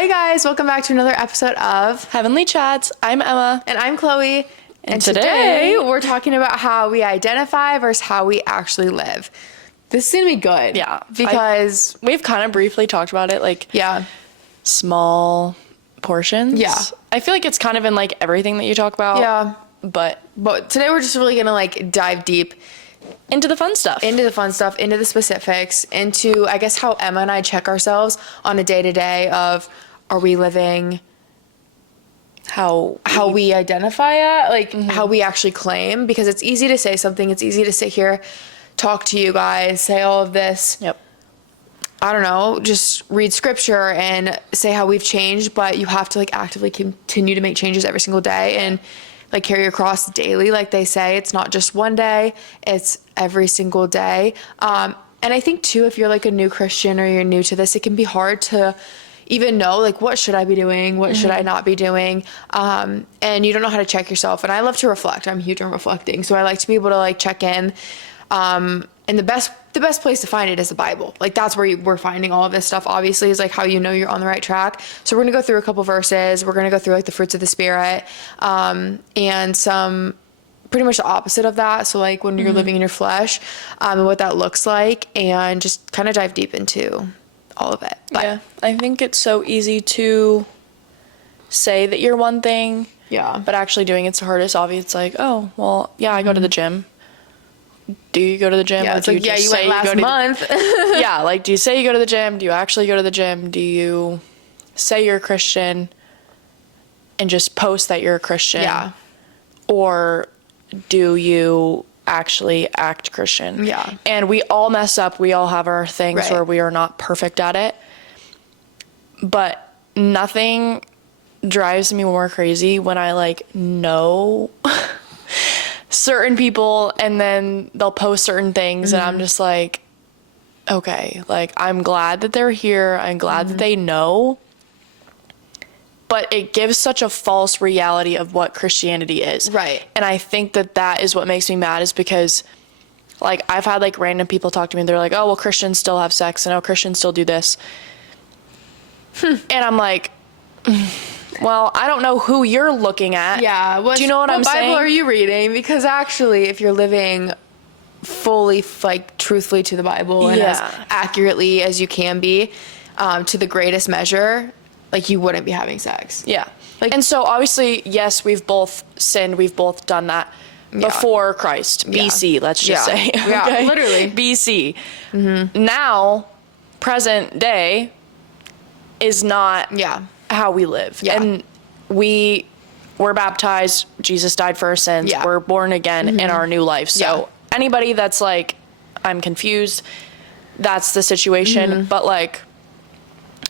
Hi guys, welcome back to another episode of Heavenly Chats. I'm Emma. And I'm Chloe. And today we're talking about how we identify versus how we actually live. This is gonna be good. Yeah. Because we've kind of briefly talked about it, like small portions. Yeah. I feel like it's kind of in like everything that you talk about. Yeah. But today we're just really gonna like dive deep into the fun stuff. Into the specifics, into I guess how Emma and I check ourselves on a day-to-day of are we living how we identify it, like how we actually claim, because it's easy to say something, it's easy to sit here, talk to you guys, say all of this. Yep. I don't know, just read scripture and say how we've changed, but you have to like actively continue to make changes every single day and like carry your cross daily, like they say. It's not just one day, it's every single day. And I think too, if you're like a new Christian or you're new to this, it can be hard to even know like what should I be doing, what should I not be doing, and you don't know how to check yourself. And I love to reflect. I'm huge on reflecting, so I like to be able to like check in. And the best place to find it is the Bible. Like that's where we're finding all of this stuff. Obviously, is like how you know you're on the right track. So we're gonna go through a couple verses. We're gonna go through like the fruits of the Spirit, and some pretty much the opposite of that. So like when you're living in your flesh, and what that looks like, and just kind of dive deep into all of it. But yeah, I think it's so easy to say that you're one thing, but actually doing it's the hardest. Obviously, it's like, oh, well, yeah, I go to the gym. Do you go to the gym? Yeah, or it's do like, you just you say went last month. Yeah, like, do you say you go to the gym? Do you actually go to the gym? Do you say you're a Christian and just post that you're a Christian? Yeah. Or do you actually act Christian? Yeah. And we all mess up. We all have our things Right. where we are not perfect at it. But nothing drives me more crazy when I like know certain people and then they'll post certain things and I'm just like, okay, like I'm glad that they're here. I'm glad that they know. But it gives such a false reality of what Christianity is. Right. And I think that is what makes me mad, is because like I've had like random people talk to me and they're like, oh, well, Christians still have sex and oh, Christians still do this. And I'm like, well, I don't know who you're looking at. Yeah. Do you know what I'm Bible saying? are you reading? Because actually, if you're living fully, like, truthfully to the Bible and as accurately as you can be, to the greatest measure, like, you wouldn't be having sex. Yeah. Like, and so obviously, yes, we've both sinned. We've both done that before Christ. BC, let's just say. Yeah, Okay? literally. BC. Now, present day is not how we live. Yeah. And we were baptized. Jesus died for our sins. Yeah. We're born again in our new life. So anybody that's like, I'm confused, that's the situation. But like,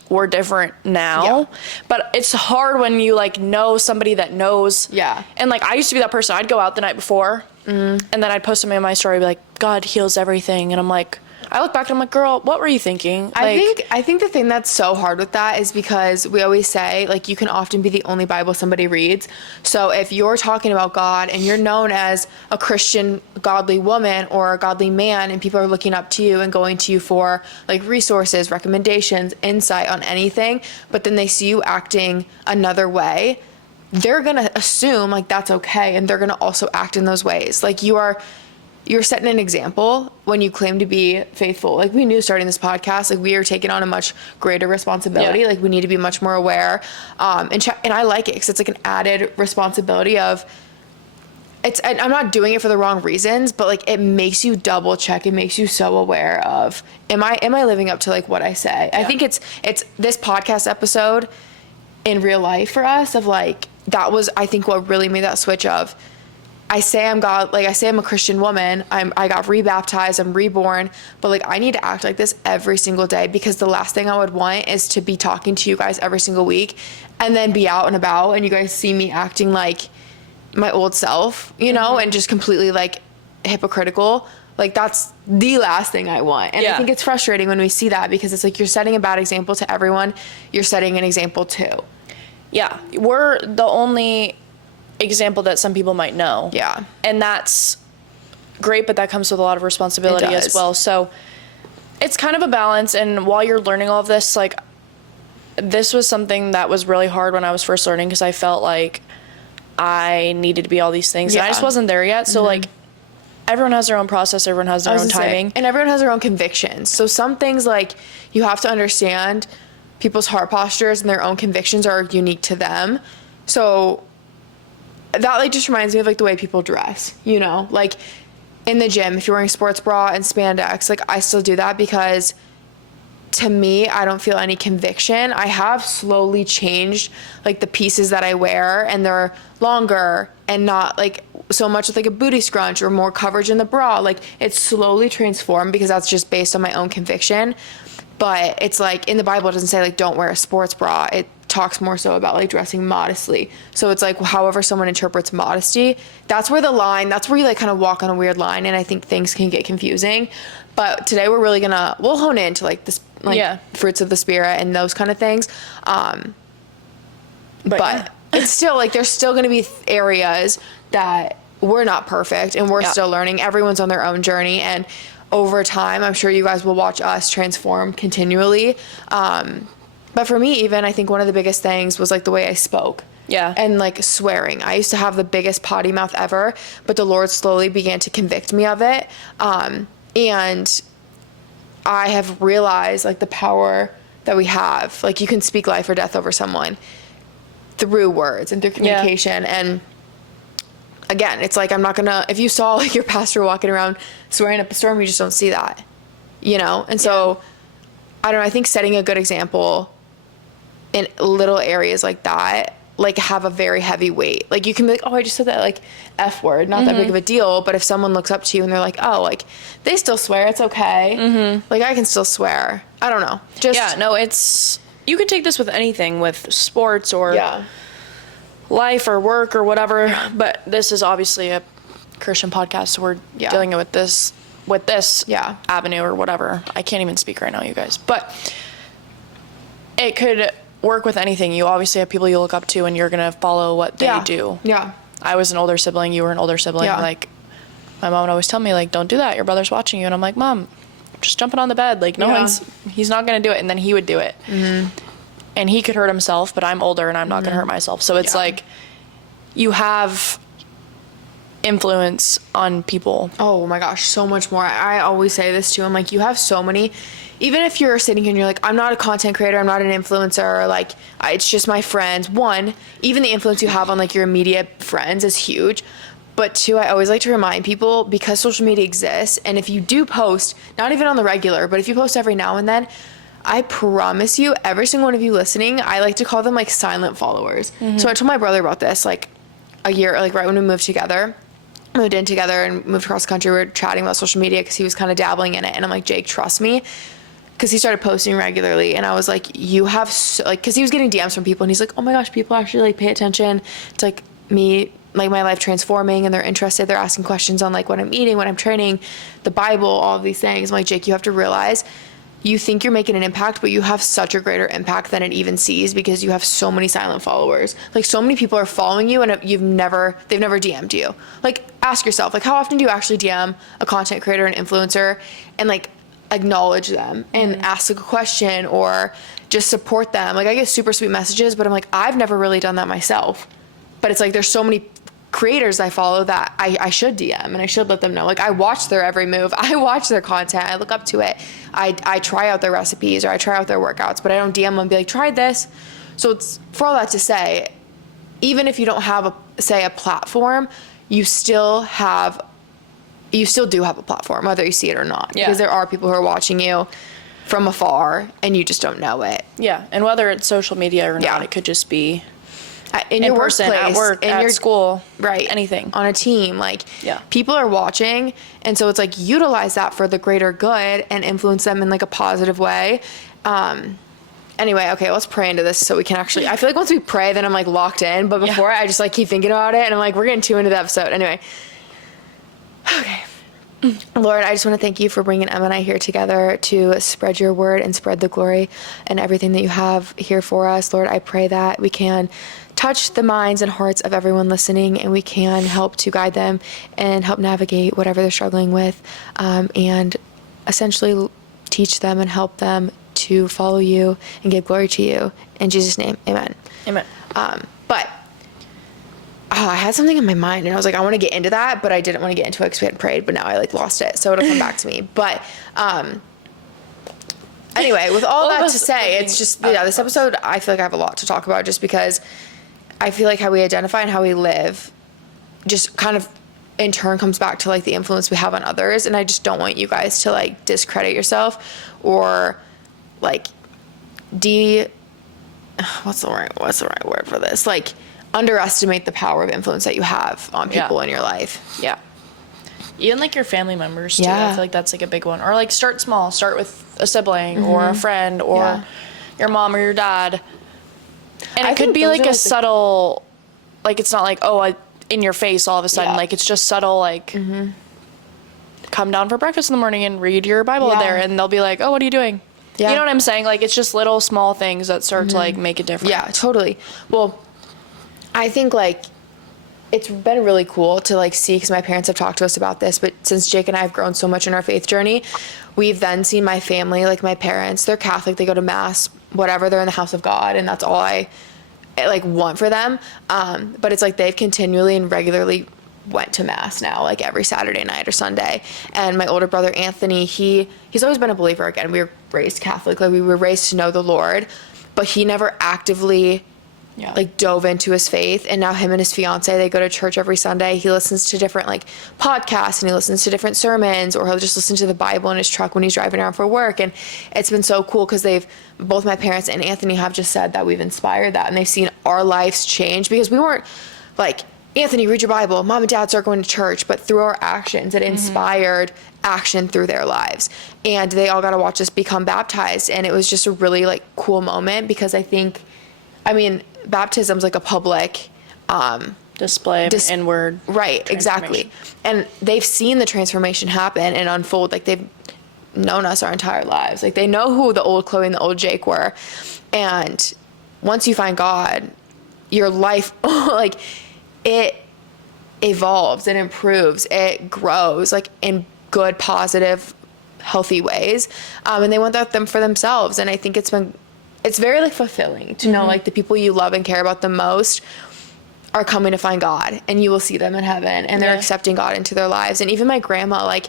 we're different now. Yeah. But it's hard when you like know somebody that knows. Yeah. And like, I used to be that person. I'd go out the night before and then I'd post something in my story, be like, God heals everything. And I'm like, I look back and I'm like, girl, what were you thinking? I think the thing that's so hard with that is because we always say, like, you can often be the only Bible somebody reads. So if you're talking about God and you're known as a Christian, godly woman or a godly man, and people are looking up to you and going to you for like resources, recommendations, insight on anything, but then they see you acting another way, they're going to assume like that's okay. And they're going to also act in those ways. Like you're setting an example when you claim to be faithful. Like we knew starting this podcast, like we are taking on a much greater responsibility. Like we need to be much more aware. And I like it because it's like an added responsibility of I'm not doing it for the wrong reasons, but like it makes you double check. It makes you so aware of, am I living up to like what I say? I think it's this podcast episode in real life for us of like, that was, I think, what really made that switch of, I say I'm God, like I say I'm a Christian woman, I got rebaptized, I'm reborn, but like I need to act like this every single day, because the last thing I would want is to be talking to you guys every single week and then be out and about and you guys see me acting like my old self, you know, and just completely like hypocritical. Like that's the last thing I want. And I think it's frustrating when we see that, because it's like you're setting a bad example to everyone, you're setting an example too. Yeah, we're the only example that some people might know. Yeah. And that's great, but that comes with a lot of responsibility as well. So it's kind of a balance. And while you're learning all of this, like this was something that was really hard when I was first learning, because I felt like I needed to be all these things. And I just wasn't there yet. So like, everyone has their own process. Everyone has their own timing. And everyone has their own convictions. So some things, like, you have to understand people's heart postures and their own convictions are unique to them. So that, like, just reminds me of, like, the way people dress, you know? Like, in the gym, if you're wearing sports bra and spandex, like, I still do that because to me, I don't feel any conviction. I have slowly changed, like, the pieces that I wear, and they're longer and not, like, so much with, like, a booty scrunch or more coverage in the bra. Like, it's slowly transformed because that's just based on my own conviction. But it's like, in the Bible, it doesn't say, like, don't wear a sports bra. It talks more so about, like, dressing modestly. So it's like, however someone interprets modesty, that's where the line, that's where you, like, kind of walk on a weird line, and I think things can get confusing. But today we're really we'll hone into, like, this, like, fruits of the Spirit and those kind of things. But it's still, like, there's still going to be areas that we're not perfect and we're still learning. Everyone's on their own journey, and over time, I'm sure you guys will watch us transform continually. But for me, even, I think one of the biggest things was, like, the way I spoke. Yeah. And, like, swearing. I used to have the biggest potty mouth ever, but the Lord slowly began to convict me of it. And I have realized, like, the power that we have. Like, you can speak life or death over someone through words and through communication. And again, it's like, I'm not gonna, if you saw, like, your pastor walking around swearing up a storm, you just don't see that, you know? And so, I don't know, I think setting a good example in little areas like that, like, have a very heavy weight. Like, you can be like, oh, I just said that, like, F word, not that big of a deal. But if someone looks up to you and they're like, oh, like, they still swear, it's okay. Like, I can still swear. I don't know. Just no, it's, you can take this with anything, with sports or life or work or whatever. But this is obviously a Christian podcast, so we're dealing with this avenue or whatever. I can't even speak right now, you guys. But it could work with anything. You obviously have people you look up to, and you're gonna follow what they do. Yeah. I was an older sibling. You were an older sibling. Yeah. Like, my mom would always tell me, like, don't do that. Your brother's watching you. And I'm like, Mom, just jumping on the bed. Like, he's not gonna do it. And then he would do it. And he could hurt himself, but I'm older and I'm not gonna hurt myself. So it's like, you have influence on people. Oh my gosh, so much more. I always say this too. I'm like, you have so many, even if you're sitting here and you're like, I'm not a content creator, I'm not an influencer, like, it's just my friends. One, even the influence you have on, like, your immediate friends is huge. But two, I always like to remind people, because social media exists, and if you do post, not even on the regular, but if you post every now and then, I promise you, every single one of you listening, I like to call them, like, silent followers. So I told my brother about this, like, a year, like, right when we moved in together and moved across the country. We were chatting about social media because he was kind of dabbling in it. And I'm like, Jake, trust me. Because he started posting regularly. And I was like, you have, because he was getting DMs from people. And he's like, oh my gosh, people actually, like, pay attention to, like, me, like, my life transforming. And they're interested. They're asking questions on, like, what I'm eating, what I'm training, the Bible, all of these things. I'm like, Jake, you have to realize, you think you're making an impact, but you have such a greater impact than it even sees, because you have so many silent followers. Like, so many people are following you, and they've never DM'd you. Like, ask yourself, like, how often do you actually DM a content creator, an influencer, and, like, acknowledge them and ask a question or just support them? Like, I get super sweet messages, but I'm like, I've never really done that myself. But it's like, there's so many creators I follow that I should DM, and I should let them know. Like, I watch their every move. I watch their content. I look up to it. I try out their recipes, or I try out their workouts, but I don't DM them and be like, try this. So it's, for all that to say, even if you don't have a platform, you still do have a platform, whether you see it or not. Yeah. Because there are people who are watching you from afar and you just don't know it. Yeah. And whether it's social media or not, it could just be in your person, workplace, at work, at school, right? Anything, on a team, like, people are watching, and so it's like, utilize that for the greater good and influence them in, like, a positive way. Anyway, okay, let's pray into this so we can actually. I feel like once we pray, then I'm, like, locked in. But before, I just, like, keep thinking about it, and I'm like, we're getting too into the episode. Anyway, okay. Lord, I just want to thank you for bringing Emma and I here together to spread your word and spread the glory and everything that you have here for us. Lord, I pray that we can touch the minds and hearts of everyone listening, and we can help to guide them and help navigate whatever they're struggling with, and essentially teach them and help them to follow you and give glory to you. In Jesus' name, amen. Amen. But I had something in my mind, and I was like, I want to get into that, but I didn't want to get into it because we had prayed, but now I like lost it, so it'll come back to me. But anyway, with all that to say, it's just, this episode, I feel like I have a lot to talk about, just because I feel like how we identify and how we live just kind of in turn comes back to like the influence we have on others. And I just don't want you guys to like discredit yourself or like what's the right word for this? Like underestimate the power of influence that you have on people in your life. Yeah. Even like your family members too. Yeah. I feel like that's like a big one. Or like start small. Start with a sibling or a friend or your mom or your dad. And it could be like a subtle, like it's not like, in your face all of a sudden. Like it's just subtle, like come down for breakfast in the morning and read your Bible there. And they'll be like, oh, what are you doing? Yeah. You know what I'm saying? Like it's just little small things that start to like make a difference. Yeah, totally. Well, I think like it's been really cool to like see, because my parents have talked to us about this, but since Jake and I have grown so much in our faith journey, we've then seen my family, like my parents, they're Catholic, they go to mass, whatever, they're in the house of God, and that's all I like want for them. But it's like they've continually and regularly went to mass now, like every Saturday night or Sunday. And my older brother Anthony, he's always been a believer. Again, we were raised Catholic, like we were raised to know the Lord, but he never actively like dove into his faith. And now him and his fiance, they go to church every Sunday. He listens to different like podcasts and he listens to different sermons, or he'll just listen to the Bible in his truck when he's driving around for work. And it's been so cool because both my parents and Anthony have just said that we've inspired that, and they've seen our lives change, because we weren't like, Anthony, read your Bible, mom and dad start going to church, but through our actions, it inspired action through their lives. And they all got to watch us become baptized. And it was just a really like cool moment, because baptism's like a public display of inward. Right, exactly. And they've seen the transformation happen and unfold. Like they've known us our entire lives. Like they know who the old Chloe and the old Jake were. And once you find God, your life, like it evolves, it improves, it grows, like in good, positive, healthy ways. And they want that for themselves. And I think it's very like fulfilling to know like the people you love and care about the most are coming to find God, and you will see them in heaven, and they're accepting God into their lives. And even my grandma, like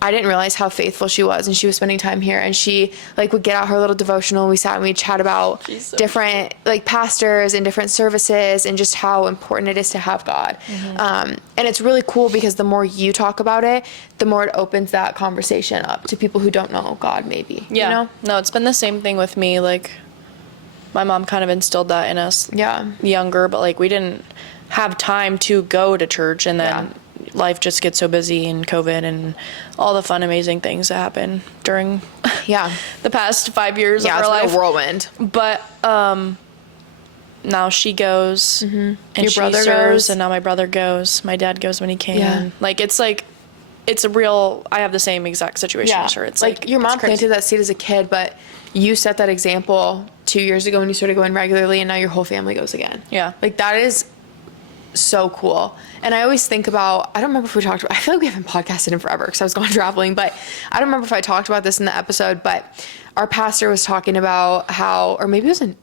I didn't realize how faithful she was, and she was spending time here, and she like would get out her little devotional, and we sat and we'd chat about different like pastors and different services, and just how important it is to have God. And it's really cool, because the more you talk about it, the more it opens that conversation up to people who don't know God, maybe. Yeah. You know? No, it's been the same thing with me. Like my mom kind of instilled that in us younger, but like we didn't have time to go to church, and then life just gets so busy, and COVID and all the fun, amazing things that happen during the past 5 years of our life. It's been a whirlwind. But now she goes, and your she brother serves, goes, and now my brother goes. My dad goes when he can. Yeah. Like it's a real. I have the same exact situation as her. It's like your mom planted that seed as a kid, but you set that example 2 years ago when you started going regularly, and now your whole family goes again. Yeah. Like that is so cool. And I always think about, I don't remember if we talked about, I feel like we haven't podcasted in forever because I was going traveling, but I don't remember if I talked about this in the episode, but our pastor was talking about how, or maybe it was in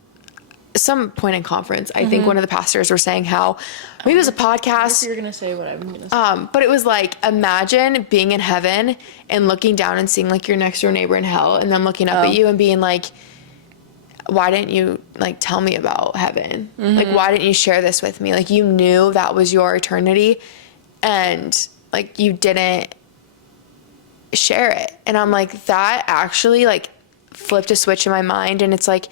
some point in conference, I think one of the pastors were saying how, maybe it was a podcast. You're going to say what I'm going to say. But it was like, imagine being in heaven and looking down and seeing like your next door neighbor in hell, and then looking up at you and being like, why didn't you like tell me about heaven? Like, why didn't you share this with me? Like, you knew that was your eternity, and like you didn't share it. And I'm like, that actually like flipped a switch in my mind. And it's like,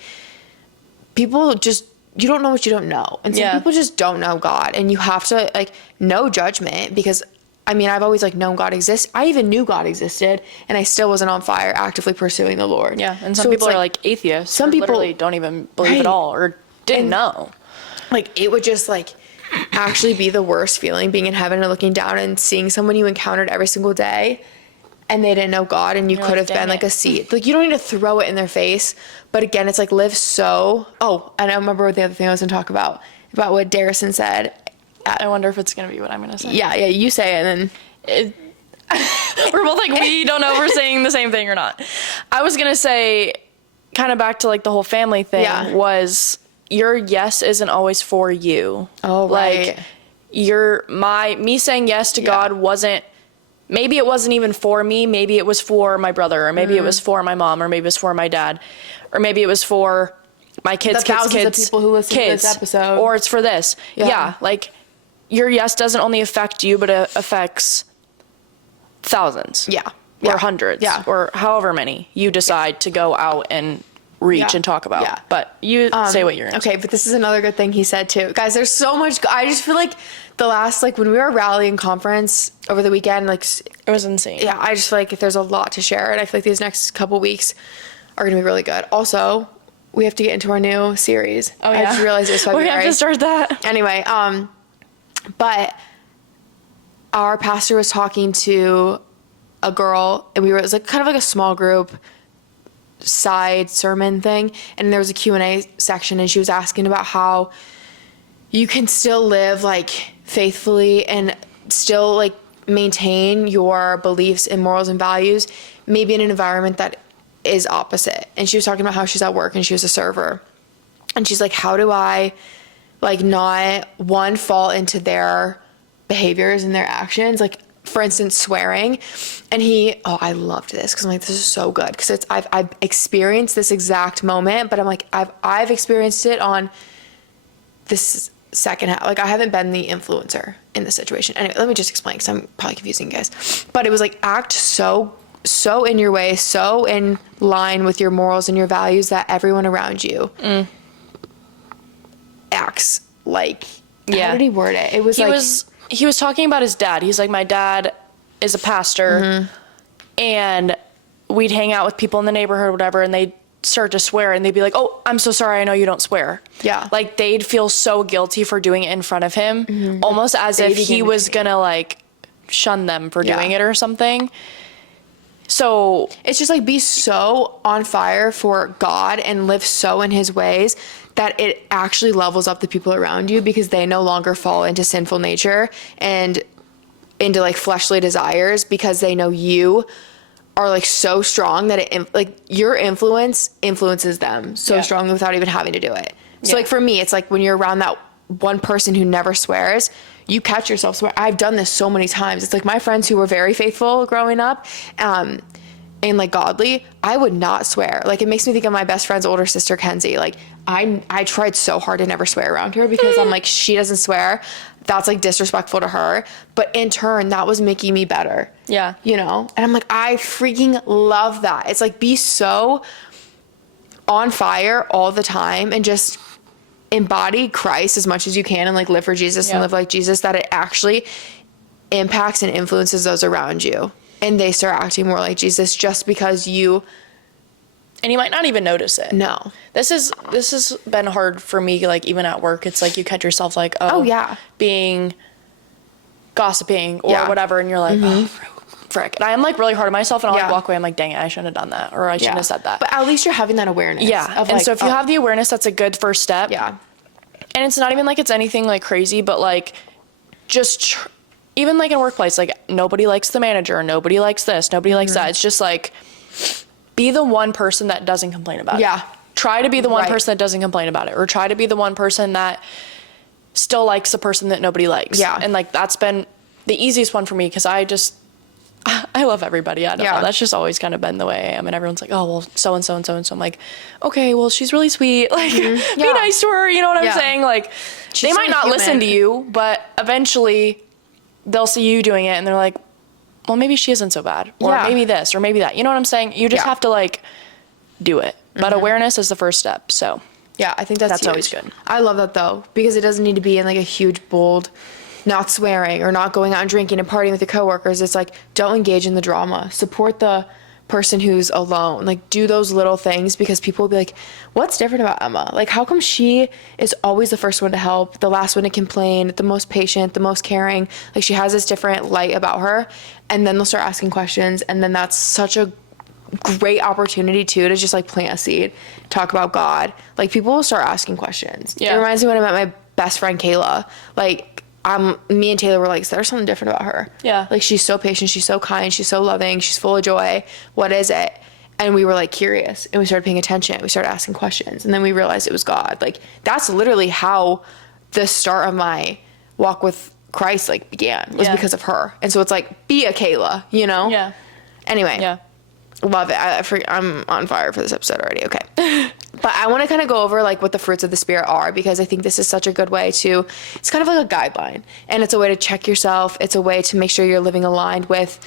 people just, you don't know what you don't know. And some people just don't know God, and you have to like, no judgment, because I mean, I've always like known God exists. I even knew God existed, and I still wasn't on fire actively pursuing the Lord. Yeah. And some people are like atheists. Some people literally don't even believe at all, or didn't know. Like it would just like actually be the worst feeling, being in heaven and looking down and seeing someone you encountered every single day, and they didn't know God, and you could have been like a seed. Like you don't need to throw it in their face. But again, it's like live so, and I remember the other thing I was going to talk about what Darrison said. I wonder if it's going to be what I'm going to say. Yeah, you say it, and then we're both like, we don't know if we're saying the same thing or not. I was going to say, kind of back to like the whole family thing Yeah. was your yes isn't always for you. Oh, right. Like me saying yes to God wasn't, maybe it wasn't even for me. Maybe it was for my brother, or maybe it was for my mom, or maybe it was for my dad, or maybe it was for my kids, The thousands of people who listen to this episode. or it's for this. Yeah. Like your yes doesn't only affect you, but it affects thousands. Yeah. Or Yeah. hundreds. Yeah. Or however many you decide to go out and reach and talk about. Yeah. But you say what you're Okay, but this is another good thing he said too. Guys, there's so much. I just feel like the last, like when we were rallying conference over the weekend, like, It was insane. yeah, I just feel like there's a lot to share. And I feel like these next couple weeks are going to be really good. Also, we have to get into our new series. Oh, yeah. I just realized it was February. We have to start that. Anyway, but our pastor was talking to a girl, and it was like kind of like a small group side sermon thing, and there was a Q&A section, and she was asking about how you can still live like faithfully and still like maintain your beliefs and morals and values, maybe in an environment that is opposite. And she was talking about how she's at work and she was a server, and she's like, how do I like not one fall into their behaviors and their actions, like for instance swearing. And I loved this because I'm like, this is so good, because I've experienced this exact moment, but I'm like, I've experienced it on this second half. Like I haven't been the influencer in this situation. Anyway, let me just explain, because I'm probably confusing you guys. But it was like, act so in your way, so in line with your morals and your values that everyone around you acts like. How did he word it? It was He was talking about his dad. He's like, my dad is a pastor, Mm-hmm. and we'd hang out with people in the neighborhood or whatever, and they'd start to swear, and they'd be like, oh, I'm so sorry, I know you don't swear. Yeah. Like, they'd feel so guilty for doing it in front of him, almost as if he was gonna, like, shun them for doing it or something. So it's just like, be so on fire for God and live so in his ways that it actually levels up the people around you, because they no longer fall into sinful nature and into like fleshly desires, because they know you are like so strong that it like your influence influences them so strongly without even having to do it. So like for me, it's like when you're around that one person who never swears, you catch yourself swear. I've done this so many times. It's like my friends who were very faithful growing up, and like godly, I would not swear. Like it makes me think of my best friend's older sister, Kenzie. Like I tried so hard to never swear around her, because I'm like, she doesn't swear. That's like disrespectful to her. But in turn, that was making me better. Yeah. You know? And I'm like, I freaking love that. It's like, be so on fire all the time and just embody Christ as much as you can, and like live for Jesus and live like Jesus, that it actually impacts and influences those around you. And they start acting more like Jesus just because you. And you might not even notice it. No. This has been hard for me, like even at work. It's like you catch yourself like, Oh, yeah. being gossiping or Yeah. whatever, and you're like, oh, frick. And I'm like really hard on myself, and I'll like Yeah. walk away. I'm like, dang it, I shouldn't have done that, or I shouldn't have said that. But at least you're having that awareness. Yeah. Of And like, so if you have the awareness, that's a good first step. Yeah. And it's not even like it's anything like crazy, but like just even like in a workplace, like nobody likes the manager, nobody likes this, nobody likes that. It's just like, be the one person that doesn't complain about it. Yeah. Try to be the one Right. person that doesn't complain about it, or try to be the one person that still likes the person that nobody likes. Yeah. And like that's been the easiest one for me, because I love everybody. I don't know. That's just always kind of been the way I am. And everyone's like, oh, well, so and so and so and so. I'm like, okay, well, she's really sweet. Like, be nice to her. You know what I'm saying? Like, they might so not listen human. to you, but eventually they'll see you doing it and they're like, well, maybe she isn't so bad. Or maybe this, or maybe that. You know what I'm saying? You just have to like do it. But awareness is the first step. So Yeah, I think that's huge. always good. I love that though, because it doesn't need to be in like a huge, bold, not swearing or not going out and drinking and partying with your coworkers. It's like, don't engage in the drama. Support the person who's alone. Like, do those little things, because people will be like, what's different about Emma? Like, how come she is always the first one to help, the last one to complain, the most patient, the most caring? Like, she has this different light about her. And then they'll start asking questions. And then that's such a great opportunity too to just like plant a seed, talk about God. Like, people will start asking questions. Yeah. It reminds me when I met my best friend Kayla. Like, me and Taylor were like, there's something different about her. Yeah. Like, she's so patient, she's so kind, she's so loving, she's full of joy. What is it? And we were like curious, and we started paying attention. We started asking questions, and then we realized it was God. Like, that's literally how the start of my walk with Christ like began, was because of her. And so it's like, be a Kayla, you know? Yeah. Anyway. Yeah. Love it. I'm on fire for this episode already. Okay. But I want to kind of go over like what the fruits of the Spirit are, because I think this is such a good way to, it's kind of like a guideline, and it's a way to check yourself. It's a way to make sure you're living aligned with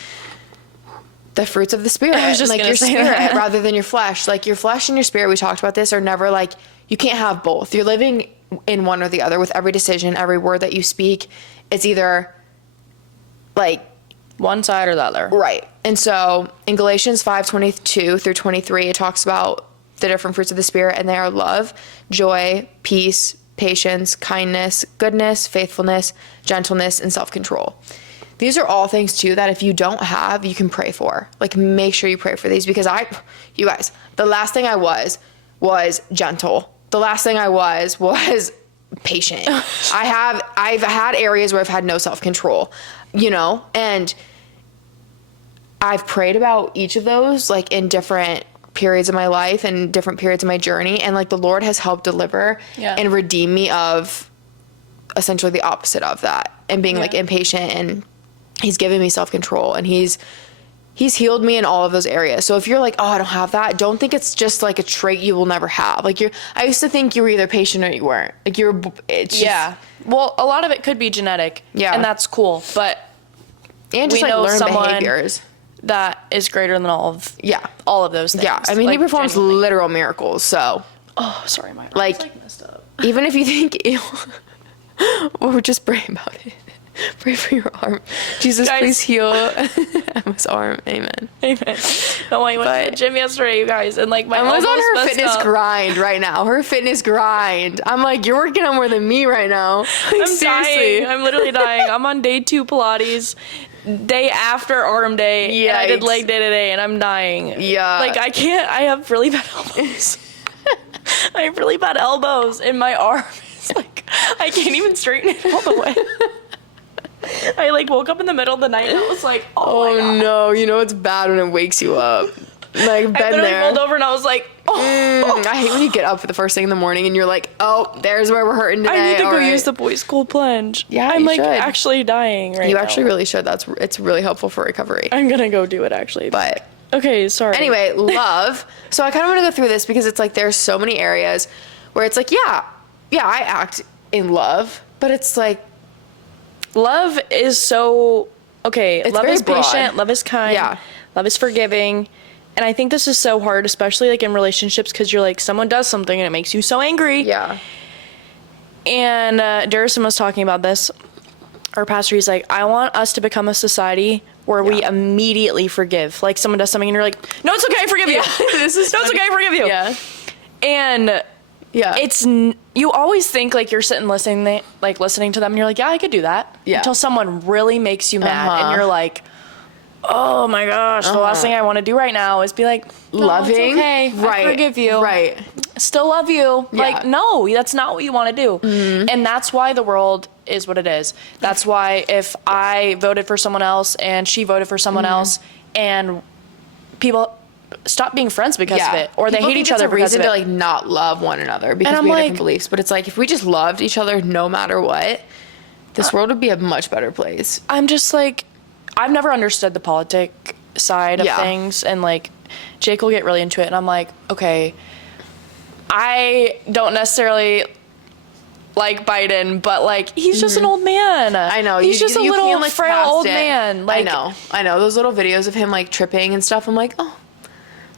the fruits of the Spirit, I was just like gonna your say spirit that. rather than your flesh. Like your flesh and your spirit, we talked about this, are never like, you can't have both. You're living in one or the other with every decision, every word that you speak. It's either like One side or the other. right. And so in Galatians 5:22 through 23, it talks about the different fruits of the Spirit, and they are love, joy, peace, patience, kindness, goodness, faithfulness, gentleness, and self-control. These are all things too that if you don't have, you can pray for. Like, make sure you pray for these, because you guys, the last thing I was gentle. The last thing I was patient. I've had areas where I've had no self-control, you know, and I've prayed about each of those like in different periods of my life and different periods of my journey, and like the Lord has helped deliver and redeem me of essentially the opposite of that, and being like impatient, and he's given me self-control, and he's healed me in all of those areas. So if you're like, oh, I don't have that, don't think it's just like a trait you will never have. Like I used to think you were either patient or you weren't. Like it's just, Well, a lot of it could be genetic. Yeah. And that's cool. But and just we like know learn someone behaviors. That is greater than all of those things. Yeah. I mean, like, he performs genuinely. literal miracles. So Oh, sorry, my arm's like messed up. even if you think or just pray about it. Pray for your arm. Jesus, Guys. please heal Emma's arm. Amen. Amen. No, I went to the gym yesterday, you guys, and like my Emma's on elbows her messed fitness up. grind right now. Her fitness grind. I'm like, you're working on more than me right now. Like, I'm seriously. dying. I'm literally dying. I'm on day 2 Pilates, day after arm day, and I did Yikes. leg day today, and I'm dying. Yeah. Like, I can't. I have really bad elbows. I have really bad elbows, and my arm is like, I can't even straighten it all the way. I like woke up in the middle of the night and I was like, oh my God. No, you know it's bad when it wakes you up. Like, I been literally there. rolled over and I was like, oh. I hate when you get up for the first thing in the morning and you're like, oh, there's where we're hurting today. I need to All go right. use the boys' cold plunge. Yeah, I'm you like should. actually dying right You now. actually really should. It's really helpful for recovery. I'm gonna go do it actually. But okay, sorry. anyway, love. So I kind of want to go through this because it's like there's so many areas where it's like, yeah, I act in love, but it's like, love is so okay. It's Love very is patient. broad. Love is kind. Yeah. Love is forgiving. And I think this is so hard, especially like in relationships, because you're like someone does something and it makes you so angry. yeah, And Darrison was talking about this. Our pastor, he's like, I want us to become a society where we Yeah. immediately forgive. Like someone does something and you're like, no, it's okay, I forgive you. this is No, it's funny. okay, I forgive you. Yeah, And yeah. you always think like you're sitting listening to them and you're like, yeah, I could do that. Yeah. Until someone really makes you mad Uh-huh. and you're like, oh my gosh, the last thing I want to do right now is be like, no, loving, it's okay, right? I forgive you. Right. Still love you. Yeah. Like, no, that's not what you want to do. And that's why the world is what it is. That's why if I voted for someone else and she voted for someone else and people stop being friends because of it, or they People hate think each it's other a because reason of it. to like not love one another because I'm we have like- different beliefs. But it's like if we just loved each other no matter what, this world would be a much better place. I'm just like, I've never understood the politic side of Yeah. things, and like Jake will get really into it, and I'm like, okay, I don't necessarily like Biden, but like he's just an old man. I know. he's just a you little can't look frail past old it. man. Like, I know those little videos of him like tripping and stuff. I'm like, oh,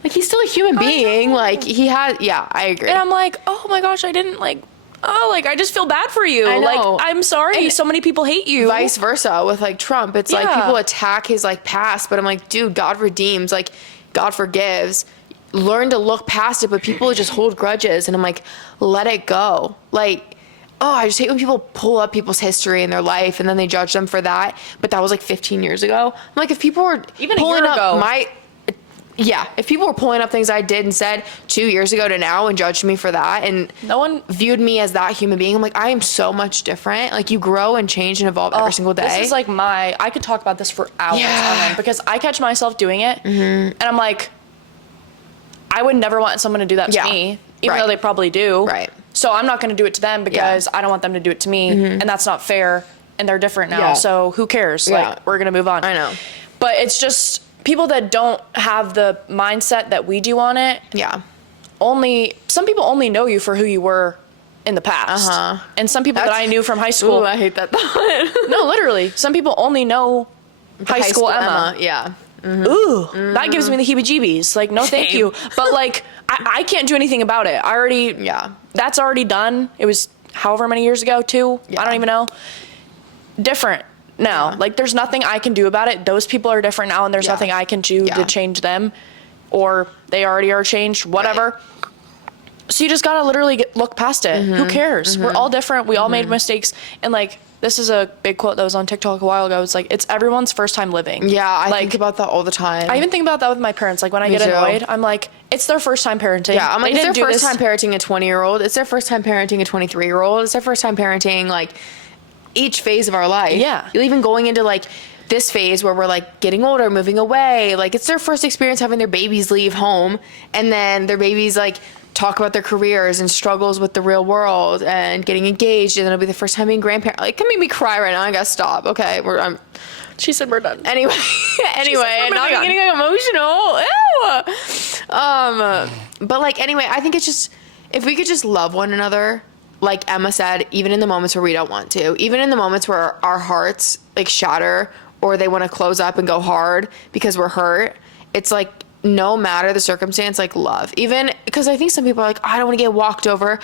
like he's still a human being. know. Like he had, yeah, I agree. and I'm like, oh my gosh, I didn't like. Oh, like I just feel bad for you. I know. Like I'm sorry, And so many people hate you. Vice versa with like Trump. It's like Yeah. people attack his like past, but I'm like, dude, God redeems, like God forgives. Learn to look past it, but people just hold grudges, and I'm like, let it go. Like, oh, I just hate when people pull up people's history in their life and then they judge them for that. But that was like 15 years ago. I'm like, if people were Even a pulling year up ago. if people were pulling up things I did and said 2 years ago to now and judged me for that and No one- viewed me as that human being, I'm like, I am so much different. Like you grow and change and evolve every single day. This is like I could talk about this for hours Yeah. on end because I catch myself doing it and I'm like, I would never want someone to do that to Yeah. me, even Right. though they probably do. Right. So I'm not going to do it to them because I don't want them to do it to me, and that's not fair. And they're different now, Yeah. so who cares? Yeah. Like, we're going to move on. I know. But it's just people that don't have the mindset that we do on it. Yeah. Some people only know you for who you were in the past. And some people that I knew from high school. Ooh, I hate that thought. No, literally. Some people only know high school Emma. Yeah. Ooh, that gives me the heebie-jeebies. Like, no, thank Same. you. But like, I can't do anything about it. Yeah. That's already done. It was however many years ago, too. Yeah. I don't even know. Different now. Yeah. Like, there's nothing I can do about it. Those people are different now, and there's Yeah. nothing I can do Yeah. to change them, or they already are changed. Whatever. So you just gotta literally look past it. Who cares? We're all different. We all made mistakes. And like, this is a big quote that was on TikTok a while ago. It's like, it's everyone's first time living. Yeah, I like, think about that all the time. I even think about that with my parents. Like, when I get too. annoyed, I'm like, it's their first time parenting. Yeah, I'm like, They it's didn't their do first this- time parenting a 20-year-old. It's their first time parenting a 23-year-old. It's their first time parenting, like, each phase of our life. Yeah. Even going into, like, this phase where we're, like, getting older, moving away. Like, it's their first experience having their babies leave home. And then their babies, like, talk about their careers and struggles with the real world and getting engaged. And then it'll be the first time being grandparent. Like, it can make me cry right now. I gotta stop. Okay, I'm... She said we're done. Anyway, we're now moving I'm on. getting emotional. Ew. But like, anyway, I think it's just, if we could just love one another, like Emma said, even in the moments where we don't want to, even in the moments where our hearts like shatter or they want to close up and go hard because we're hurt, it's like, no matter the circumstance, like love. Even because I think some people are like, I don't want to get walked over.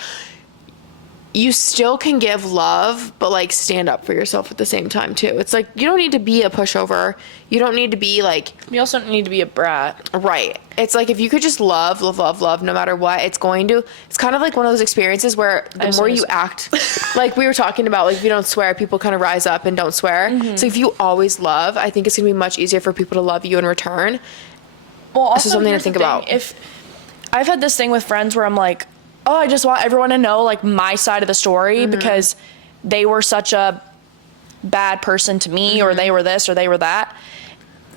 You still can give love, but like stand up for yourself at the same time too. It's like, you don't need to be a pushover. You don't need to be like, You also don't need to be a brat. right. It's like, if you could just love, no matter what, it's kind of like one of those experiences where the just more wanna you s- act, like we were talking about, like if you don't swear, people kind of rise up and don't swear. So if you always love, I think it's gonna be much easier for people to love you in return. Well, also, something to here's the think thing. about. If I've had this thing with friends where I'm like, oh, I just want everyone to know like my side of the story because they were such a bad person to me, or they were this, or they were that.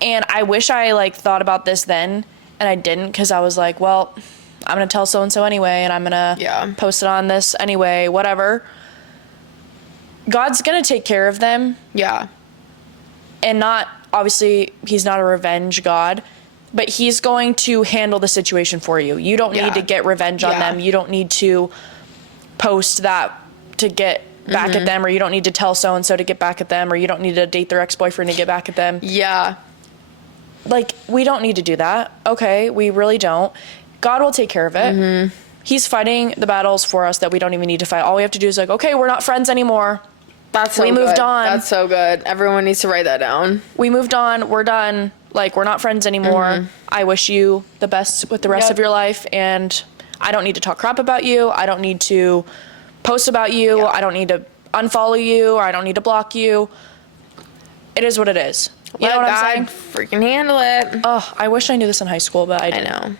And I wish I like thought about this then, and I didn't, because I was like, well, I'm gonna tell so and so anyway, and I'm gonna Yeah. post it on this anyway, whatever. God's gonna take care of them, Yeah. and not, obviously, he's not a revenge God, but he's going to handle the situation for you. You don't Yeah. need to get revenge on Yeah. them. You don't need to post that to get back at them, or you don't need to tell so and so to get back at them, or you don't need to date their ex-boyfriend to get back at them. Yeah. Like, we don't need to do that. Okay, we really don't. God will take care of it. He's fighting the battles for us that we don't even need to fight. All we have to do is like, okay, we're not friends anymore. That's so We moved good. on. That's so good. Everyone needs to write that down. We moved on. We're done. Like, we're not friends anymore. I wish you the best with the rest Yep. of your life. And I don't need to talk crap about you. I don't need to post about you. Yeah. I don't need to unfollow you, or I don't need to block you. It is what it is. You know what I'm saying? Freaking handle it. Oh, I wish I knew this in high school, but I I didn't. know.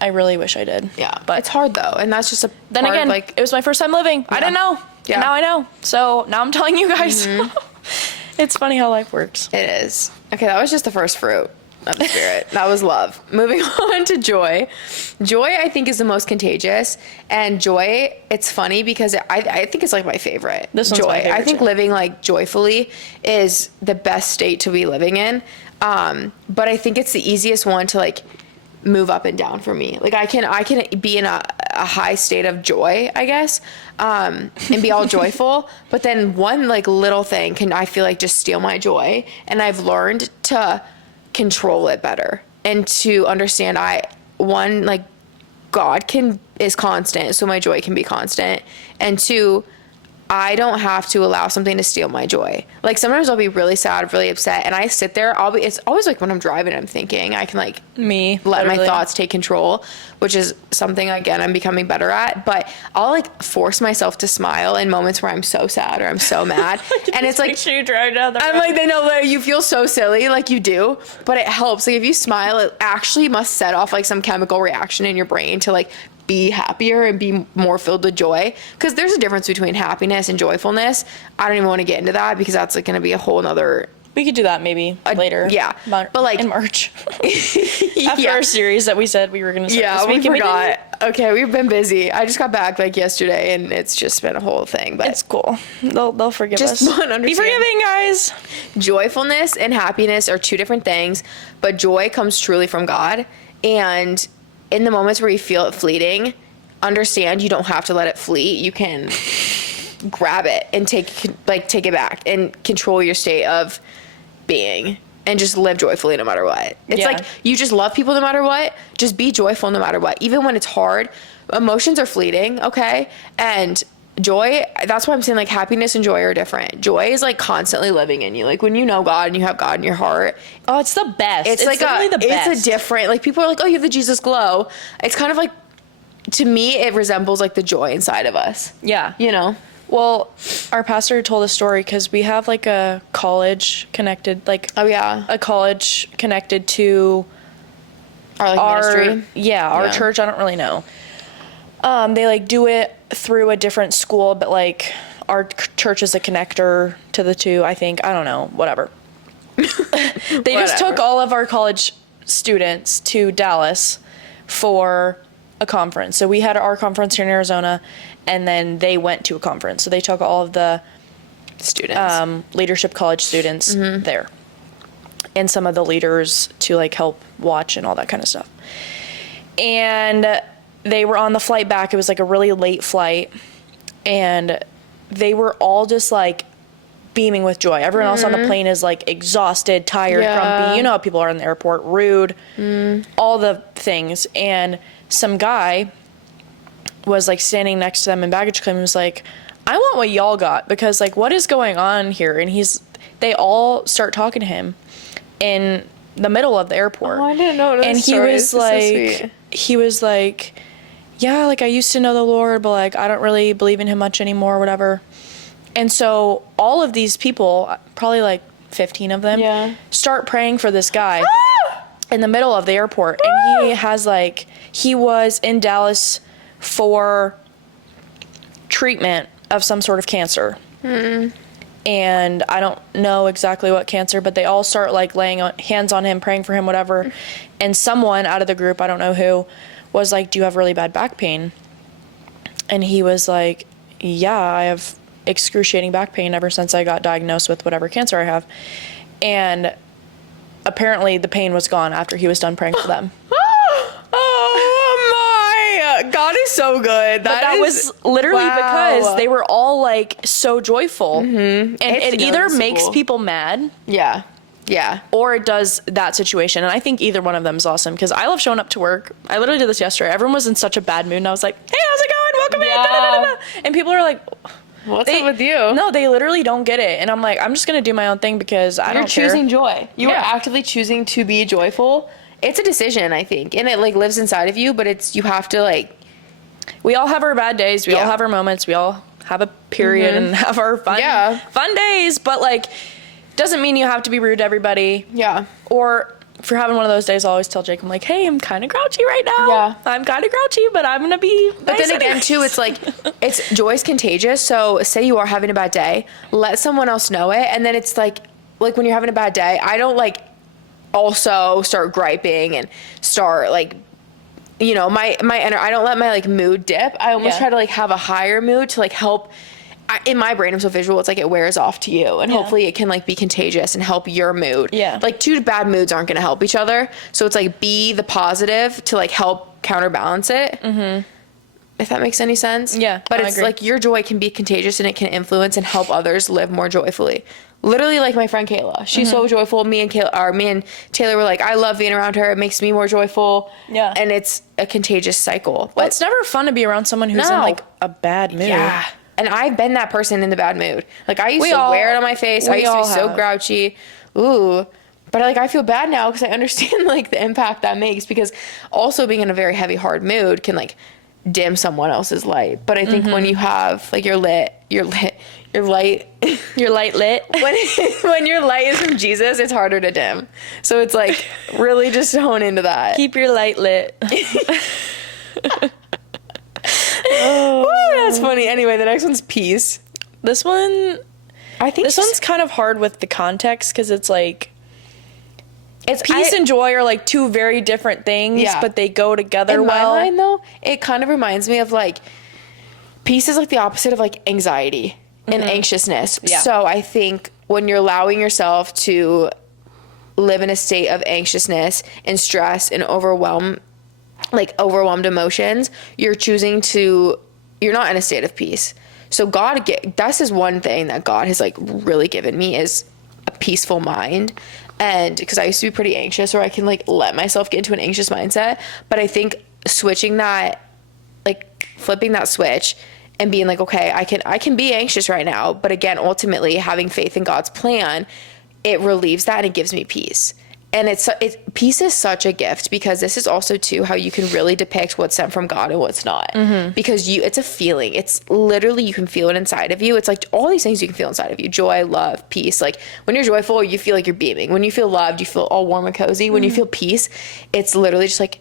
I really wish I did. Yeah, But it's hard though, and that's just a then part again, of, like, it was my first time living. I didn't know. Yeah. And now I know. So now I'm telling you guys. It's funny how life works. it is. Okay, that was just the first fruit of the spirit. That was love. Moving on to joy. Joy, I think, is the most contagious, and joy. It's funny because I think it's like my favorite. This one's joy. my favorite, I think too. living like joyfully is the best state to be living in. But I think it's the easiest one to like move up and down for me. Like I can be in a high state of joy, I guess, and be all joyful. But then one like little thing can, I feel like, just steal my joy. And I've learned to control it better and to understand like God is constant, so my joy can be constant. And two, I don't have to allow something to steal my joy. Like sometimes I'll be really sad, really upset, and I sit there, it's always like when I'm driving, I'm thinking, I can like Me. let my literally. thoughts take control, which is something, again, I'm becoming better at. But I'll like force myself to smile in moments where I'm so sad or I'm so mad. And it's like, Make sure you drive down the I'm road. like, they know that you feel so silly, like you do, but it helps. Like if you smile, it actually must set off like some chemical reaction in your brain to like be happier and be more filled with joy. Because there's a difference between happiness and joyfulness. I don't even want to get into that because that's like going to be a whole nother We could do that maybe later. Yeah. But, like, in March. yeah. After our series that we said we were going to start Yeah, this we week. and forgot. Okay, we've been busy. I just got back like yesterday, and it's just been a whole thing. But It's cool. They'll forgive Just us. understand. Be forgiving, guys. joyfulness and happiness are two different things, but joy comes truly from God. And in the moments where you feel it fleeting, understand you don't have to let it flee. You can grab it and take it back and control your state of being and just live joyfully no matter what. It's Yeah. like you just love people no matter what. Just be joyful no matter what. Even when it's hard, emotions are fleeting, okay? And joy, that's why I'm saying like happiness and joy are different. Joy is like constantly living in you. Like when you know God and you have God in your heart, Oh, it's the best. it's like literally the best. it's a different, like people are like, oh, you have the Jesus glow. It's kind of like, to me, it resembles like the joy inside of us, Yeah. you know? Well, our pastor told a story because we have like a college connected, like Oh yeah. a college connected to Our like our ministry. our Yeah. church. I don't really know. They like do it through a different school, but like our church is a connector to the two. I think, I don't know, whatever. They just took Whatever. all of our college students to Dallas for a conference. So we had our conference here in Arizona, and then they went to a conference. So they took all of the Students. leadership college students there, and some of the leaders to like help watch and all that kind of stuff. And they were on the flight back. It was like a really late flight, and they were all just like beaming with joy. Everyone else on the plane is like exhausted, tired, Yeah. grumpy. You know how people are in the airport, rude, all the things. And some guy was like standing next to them in baggage claim and was like, I want what y'all got, because like what is going on here? And they all start talking to him in the middle of the airport. Oh, I didn't know this And he story. was This is so like, sweet. he was like, yeah, like I used to know the Lord, but like I don't really believe in him much anymore, whatever. And so all of these people, probably like 15 of them, Yeah. start praying for this guy in the middle of the airport. And he has like, he was in Dallas for treatment of some sort of cancer. And I don't know exactly what cancer, but they all start like laying hands on him, praying for him, whatever. And someone out of the group, I don't know who, was like, do you have really bad back pain? And he was like, yeah, I have excruciating back pain ever since I got diagnosed with whatever cancer I have. And apparently the pain was gone after he was done praying for them. Oh my God is so good. But that was literally wow. because they were all like so joyful. And It's it either makes noticeable. people mad Yeah. Yeah. or it does that situation. And I think either one of them is awesome because I love showing up to work. I literally did this yesterday. Everyone was in such a bad mood and I was like, hey, how's it going? Welcome in. Yeah. Da, da, da, da. And people are like, What's up with you? No, they literally don't get it. And I'm like, I'm just going to do my own thing because I You're don't care. choosing joy. You are Yeah. actively choosing to be joyful. It's a decision, I think. And it like lives inside of you, but you have to like, We all have our bad days. We all Yeah. have our moments. We all have a period and have our fun days. But like, doesn't mean you have to be rude to everybody. yeah. Or if you're having one of those days, I always tell Jake, I'm like, hey, I'm kind of grouchy right now. Yeah. I'm kind of grouchy, but I'm going to be But nice then again, anyways. too, it's like, joy's contagious. So say you are having a bad day, let someone else know it. And then it's like when you're having a bad day, I don't like also start griping and start like, you know, I don't let my like mood dip. I almost Yeah. try to like have a higher mood to like help. In my brain, I'm so visual. It's like it wears off to you, and Yeah. hopefully it can like be contagious and help your mood. Yeah. Like two bad moods aren't going to help each other. So it's like be the positive to like help counterbalance it. Mm-hmm. If that makes any sense. Yeah, But I it's agree. like your joy can be contagious and it can influence and help others live more joyfully. Literally, like my friend Kayla, she's Mm-hmm. so joyful. Me and Taylor were like, I love being around her. It makes me more joyful. Yeah. And it's a contagious cycle. Well, it's never fun to be around someone who's in No. like a bad mood. Yeah. And I've been that person in the bad mood. Like I used We to all- wear it on my face. I we used to be all so have. grouchy. Ooh. But like I feel bad now because I understand like the impact that makes, because also being in a very heavy, hard mood can like dim someone else's light. But I think when you have like your light You're light lit. when your light is from Jesus, it's harder to dim. So it's like really just hone into that. Keep your light lit. Woo, that's funny. Anyway, the next one's peace. This one, I think this one's kind of hard with the context because it's like it's peace and joy are like two very different things, Yeah. but they go together in well. my mind though, it kind of reminds me of like peace is like the opposite of like anxiety and anxiousness. Yeah. So I think when you're allowing yourself to live in a state of anxiousness and stress and overwhelmed emotions, you're not in a state of peace. So this is one thing that God has like really given me is a peaceful mind. And because I used to be pretty anxious, or I can like let myself get into an anxious mindset. But I think switching that, like flipping that switch and being like, okay, I can be anxious right now. But again, ultimately having faith in God's plan, it relieves that and it gives me peace. And peace is such a gift, because this is also too how you can really depict what's sent from God and what's not. Because it's a feeling. It's literally, you can feel it inside of you. It's like all these things you can feel inside of you: joy, love, peace. Like when you're joyful, you feel like you're beaming. When you feel loved, you feel all warm and cozy. When you feel peace, it's literally just like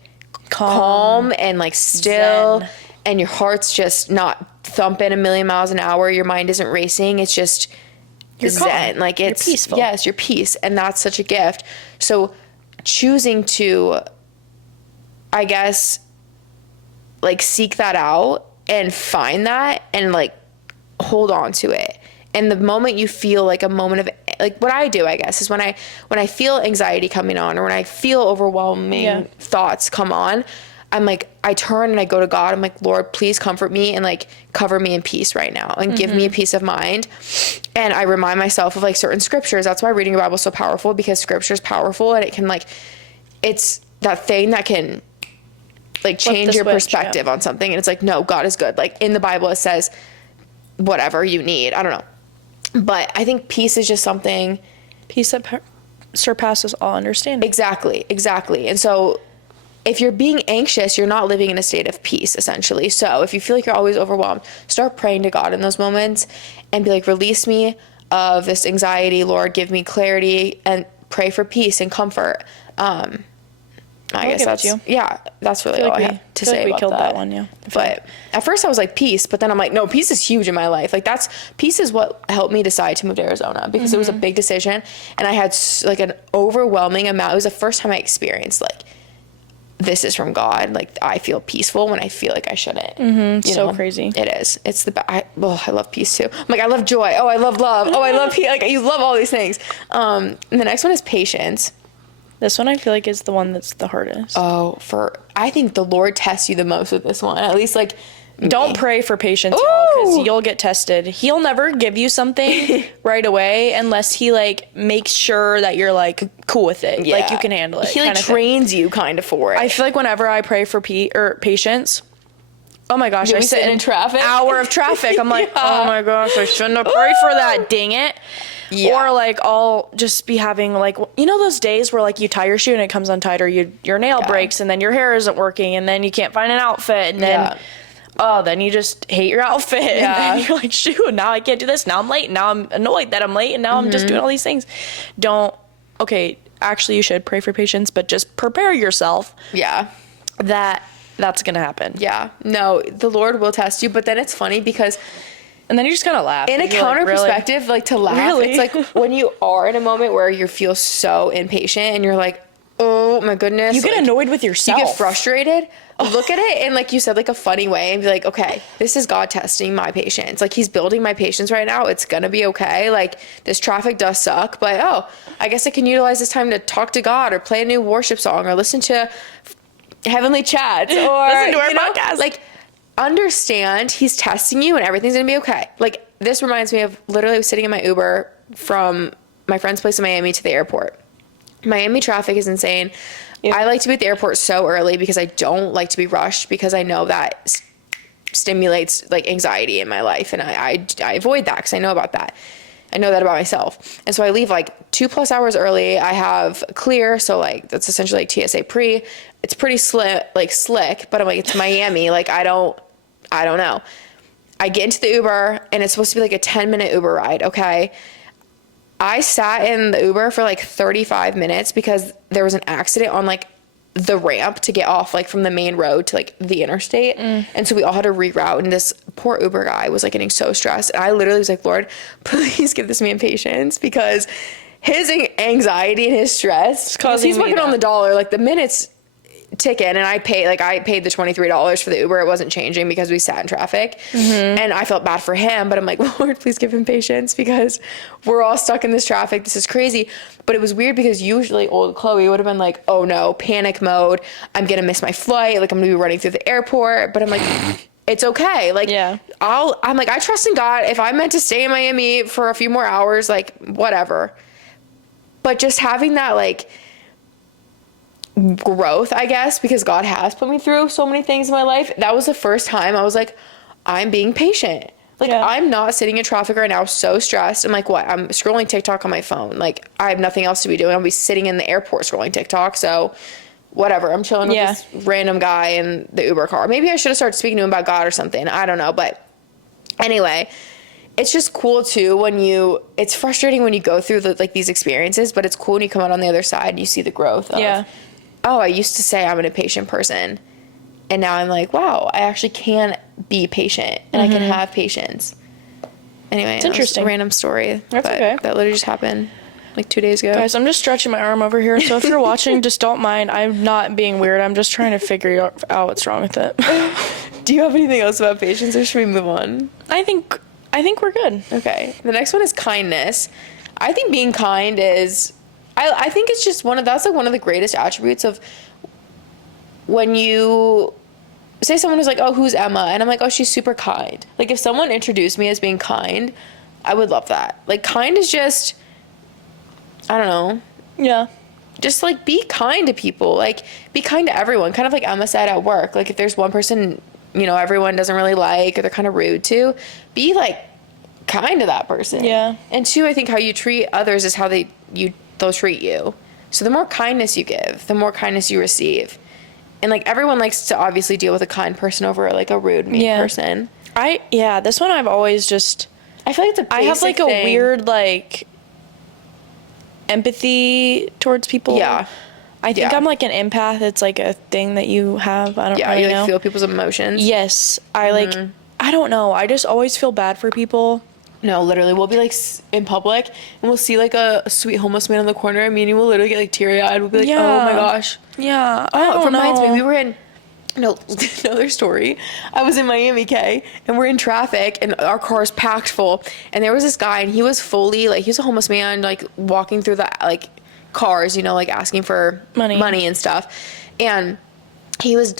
calm and like still, Zen. and your heart's just not thumping a million miles an hour. Your mind isn't racing. It's just You're zen. calm. Like it's You're peaceful. Yes, your peace. And that's such a gift. So choosing to, I guess, like seek that out and find that and like hold on to it. And the moment you feel like a moment of, like what I do, I guess, is when I feel anxiety coming on, or when I feel overwhelming thoughts come on, I'm like, I turn and I go to God. I'm like, Lord, please comfort me and like cover me in peace right now and give me a peace of mind. And I remind myself of like certain scriptures. That's why reading your Bible is so powerful, because scripture is powerful, and it can like, it's that thing that can like change your perspective on something. And it's like, no, God is good. Like in the Bible, it says whatever you need. I don't know. But I think peace is just something. Peace that surpasses all understanding. Exactly. And so if you're being anxious, you're not living in a state of peace, essentially. So if you feel like you're always overwhelmed, start praying to God in those moments and be like, release me of this anxiety, Lord, give me clarity, and pray for peace and comfort. I guess that's really all I have to say we about killed that. that one, yeah. But at first I was like peace, but then I'm like, no, peace is huge in my life. Like peace is what helped me decide to move to Arizona, because it was a big decision, and I had like an overwhelming amount. It was the first time I experienced like, this is from God. Like I feel peaceful when I feel like I shouldn't. So crazy. It is. It's I love peace too. I'm like, I love joy. Oh, I love love. Oh, I love peace. Like you love all these things. And the next one is patience. This one I feel like is the one that's the hardest. I think the Lord tests you the most with this one. At least like, don't pray for patience, y'all, because you'll get tested. He'll never give you something right away unless he like makes sure that you're like cool with it, like you can handle it. He like trains you kind of for it. I feel like whenever I pray for patience, oh my gosh, I sit in traffic. Hour of traffic. I'm like, oh my gosh, I shouldn't have prayed for that. Dang it. Yeah. Or like I'll just be having like, you know, those days where like you tie your shoe and it comes untied, or your nail breaks, and then your hair isn't working, and then you can't find an outfit, and then then you just hate your outfit, and then you're like, shoot, now I can't do this. Now I'm late. Now I'm annoyed that I'm late, and now I'm just doing all these things. Actually you should pray for patience, but just prepare yourself. Yeah. That's gonna happen. Yeah. No, the Lord will test you, but then it's funny because and then you just kind of laugh. In a counter perspective, like to laugh, it's like when you are in a moment where you feel so impatient and you're like, oh my goodness. You get annoyed with yourself. You get frustrated. Look at it in, like you said, like a funny way, and be like, okay, this is God testing my patience. Like he's building my patience right now. It's going to be okay. Like this traffic does suck, but I guess I can utilize this time to talk to God or play a new worship song or listen to Heavenly Chats or listen to our podcast. Like understand he's testing you and everything's going to be okay. Like this reminds me of literally I was sitting in my Uber from my friend's place in Miami to the airport. Miami traffic is insane. Yep. I like to be at the airport so early because I don't like to be rushed, because I know that stimulates like anxiety in my life, and I avoid that because I know about that. I know that about myself. And so I leave like 2+ hours early. I have clear, so like that's essentially like TSA pre. It's pretty slick, but I'm like, it's Miami. Like I don't know. I get into the Uber and it's supposed to be like a 10-minute Uber ride, okay? I sat in the Uber for like 35 minutes because there was an accident on like the ramp to get off like from the main road to like the interstate. And so we all had to reroute, and this poor Uber guy was like getting so stressed. And I literally was like, Lord, please give this man patience, because his anxiety and his stress, because he's working on the dollar, like the minutes ticket, and I paid the $23 for the Uber. It wasn't changing because we sat in traffic. And I felt bad for him, but I'm like, Lord, please give him patience, because we're all stuck in this traffic. This is crazy. But it was weird because usually old Chloe would have been like, oh no, panic mode, I'm gonna miss my flight, like I'm gonna be running through the airport. But I'm like, it's okay. Like, Yeah. I'm like, I trust in God. If I'm meant to stay in Miami for a few more hours, like whatever. But just having that like growth, I guess, because God has put me through so many things in my life. That was the first time I was like, I'm being patient. Like, Yeah. I'm not sitting in traffic right now so stressed. I'm like, what? I'm scrolling TikTok on my phone. Like, I have nothing else to be doing. I'll be sitting in the airport scrolling TikTok. So whatever. I'm chilling with this random guy in the Uber car. Maybe I should have started speaking to him about God or something. I don't know. But anyway, it's just cool too when it's frustrating when you go through these experiences, but it's cool when you come out on the other side and you see the growth of, oh, I used to say I'm an impatient person, and now I'm like, wow, I actually can be patient, and I can have patience. Anyway, It's interesting. A random story. That's but okay. That literally just happened like 2 days ago. Guys, I'm just stretching my arm over here, so if you're watching, just don't mind. I'm not being weird. I'm just trying to figure out what's wrong with it. Do you have anything else about patience, or should we move on? I think we're good. Okay. The next one is kindness. I think being kind is, I think it's just that's like one of the greatest attributes of when you say someone is like, oh, who's Emma? And I'm like, oh, she's super kind. Like, if someone introduced me as being kind, I would love that. Like, kind is just, I don't know. Yeah. Just like be kind to people. Like, be kind to everyone. Kind of like Emma said at work. Like, if there's one person, everyone doesn't really like, or they're kind of rude to, be like kind to that person. Yeah. And two, I think how you treat others is how they'll treat you. So the more kindness you give, the more kindness you receive. And like everyone likes to obviously deal with a kind person over like a rude, mean person. This one I've always just, I feel like it's a basic I have like a thing. weird like empathy towards people. Yeah. I think I'm like an empath. It's like a thing that you have. I don't really you like know. feel people's emotions. Yes. I I don't know. I just always feel bad for people. No, literally, we'll be like in public and we'll see like a sweet homeless man on the corner. I mean, we'll literally get like teary eyed. We'll be like, oh my gosh. Yeah. Oh, it reminds me, we were in another story. I was in Miami, Kay, and we're in traffic and our car's packed full. And there was this guy, and he was fully like, he was a homeless man, like walking through the like cars, like asking for money and stuff. And he was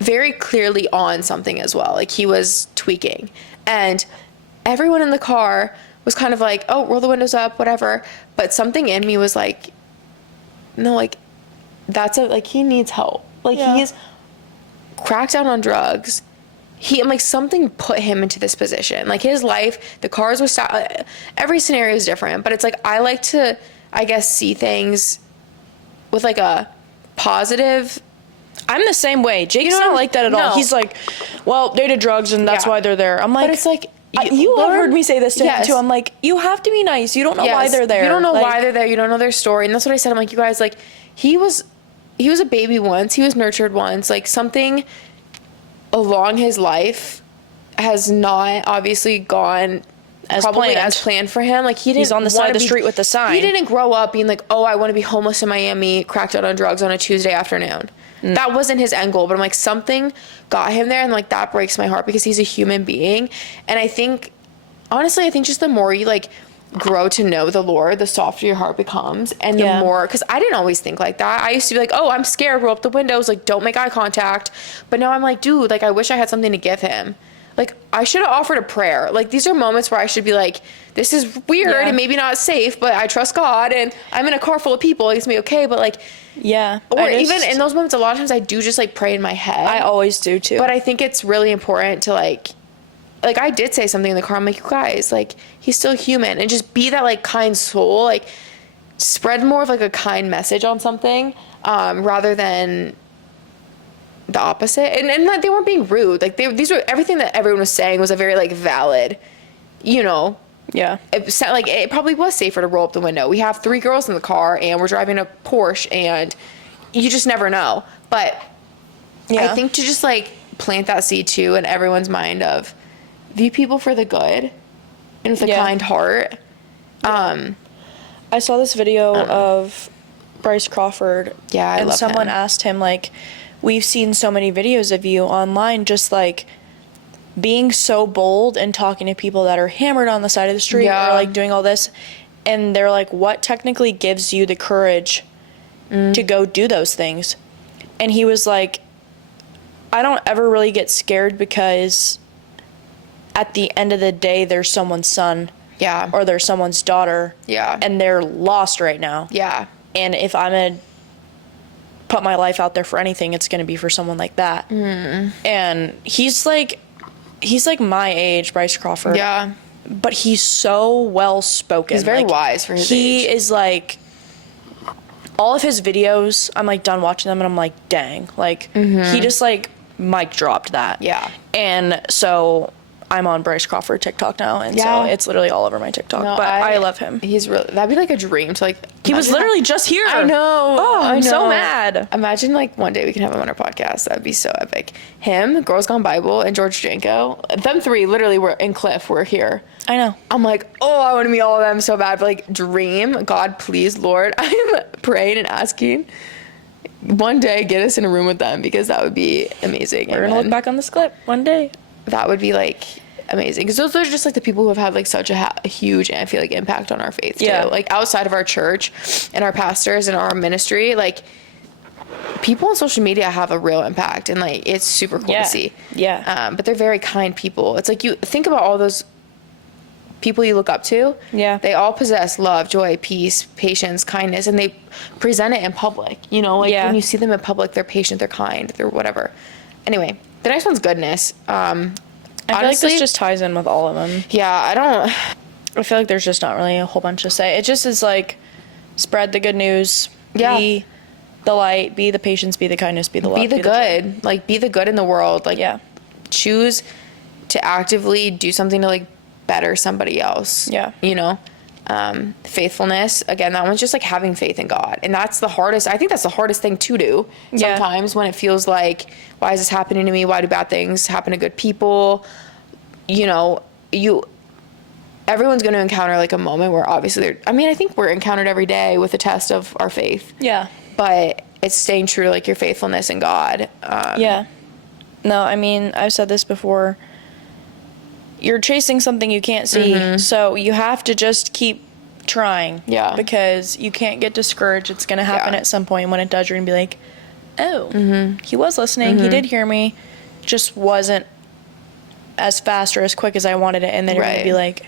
very clearly on something as well. Like, he was tweaking. And everyone in the car was kind of like, oh, roll the windows up, whatever. But something in me was like, no, like, he needs help. Like, he's cracked down on drugs. I'm like, something put him into this position. Like, his life, the cars were every scenario is different. But it's like, I like to, I guess, see things with like a positive. I'm the same way. Jake's not like that at all. He's like, well, they did drugs and that's why they're there. I'm like, but it's like, you have heard me say this to him too. I'm like, you have to be nice. You don't know why they're there. You don't know why they're there. You don't know their story. And that's what I said. I'm like, you guys, like, he was a baby once. He was nurtured once. Like, something along his life has not obviously gone as planned for him. Like, he's on the side of the street with the sign. He didn't grow up being like, oh, I want to be homeless in Miami, cracked out on drugs on a Tuesday afternoon. That wasn't his end goal, but I'm like, something got him there, and like, that breaks my heart because he's a human being. And I think, honestly, just the more you like grow to know the Lord, the softer your heart becomes. And the more, because I didn't always think like that. I used to be like, oh, I'm scared, roll up the windows, like, don't make eye contact. But now I'm like, dude, like, I wish I had something to give him. Like, I should have offered a prayer. Like, these are moments where I should be like, this is weird and maybe not safe, but I trust God, and I'm in a car full of people. It's gonna be okay. But like, or even in those moments, a lot of times I do just like pray in my head. I always do too. But I think it's really important to like I did say something in the car. I'm like, you guys, like, he's still human, and just be that like kind soul. Like, spread more of like a kind message on something, rather than the opposite. And like, they weren't being rude. Like, these were, everything that everyone was saying was a very like valid, it probably was safer to roll up the window. We have 3 girls in the car and we're driving a Porsche, and you just never know. But Yeah. I think to just like plant that seed too in everyone's mind of view people for the good and with a Yeah. kind heart. I saw this video of Bryce Crawford. Yeah, I and love someone him. asked him, like, we've seen so many videos of you online just like being so bold and talking to people that are hammered on the side of the street Yeah. or like doing all this. And they're like, what technically gives you the courage to go do those things? And he was like, I don't ever really get scared because at the end of the day, there's someone's son Yeah. or there's someone's daughter. Yeah. And they're lost right now. Yeah. And if I'm going to put my life out there for anything, it's going to be for someone like that. And he's like my age, Bryce Crawford. Yeah. But he's so well spoken. He's very Like, wise for his he age. is like, all of his videos, I'm like done watching them and I'm like, dang. Like, he just like mic dropped that. Yeah. And so I'm on Bryce Crawford TikTok now. And Yeah. so it's literally all over my TikTok. No, but I love him. He's really, that'd be like a dream to like. He was imagine literally just here. I know. Oh, I I'm so know. mad. Imagine like one day we can have him on our podcast. That'd be so epic. Him, Girls Gone Bible, and George Janko. Them three literally were in Cliff. We're here. I know. I'm like, oh, I want to meet all of them so bad. But like, dream, God, please, Lord. I'm praying and asking. One day, get us in a room with them because that would be amazing. We're going to look back on this clip one day. That would be like amazing because those are just like the people who have had like such a huge, I feel like, impact on our faith Yeah. too. Like outside of our church and our pastors and our ministry, like people on social media have a real impact and like it's super cool Yeah. to see. Yeah. But they're very kind people. It's like you think about all those people you look up to. Yeah. They all possess love, joy, peace, patience, kindness, and they present it in public. You know, like Yeah. when you see them in public, they're patient, they're kind, they're whatever. Anyway, the next one's goodness. I feel like Honestly, this just ties in with all of them. yeah, I don't. I feel like there's just not really a whole bunch to say. It just is like spread the good news. Yeah. Be the light, be the patience, be the kindness, be the love. Be the joy. good. Like, be the good in the world. Like, Yeah. choose to actively do something to, like, better somebody else. Yeah. You know? Faithfulness. Again, that one's just, like, having faith in God. And that's the hardest. I think that's the hardest thing to do Yeah. sometimes when it feels like, why is this happening to me? Why do bad things happen to good people? You know, everyone's going to encounter, like, a moment where obviously I think we're encountered every day with a test of our faith. Yeah. But it's staying true to like your faithfulness in God. Yeah. No, I mean, I've said this before. You're chasing something you can't see, so you have to just keep trying. Yeah. Because you can't get discouraged. It's going to happen Yeah. at some point. When it does, you're going to be like, oh, he was listening. He did hear me. Just wasn't as fast or as quick as I wanted it. And then you're going Right. to be like,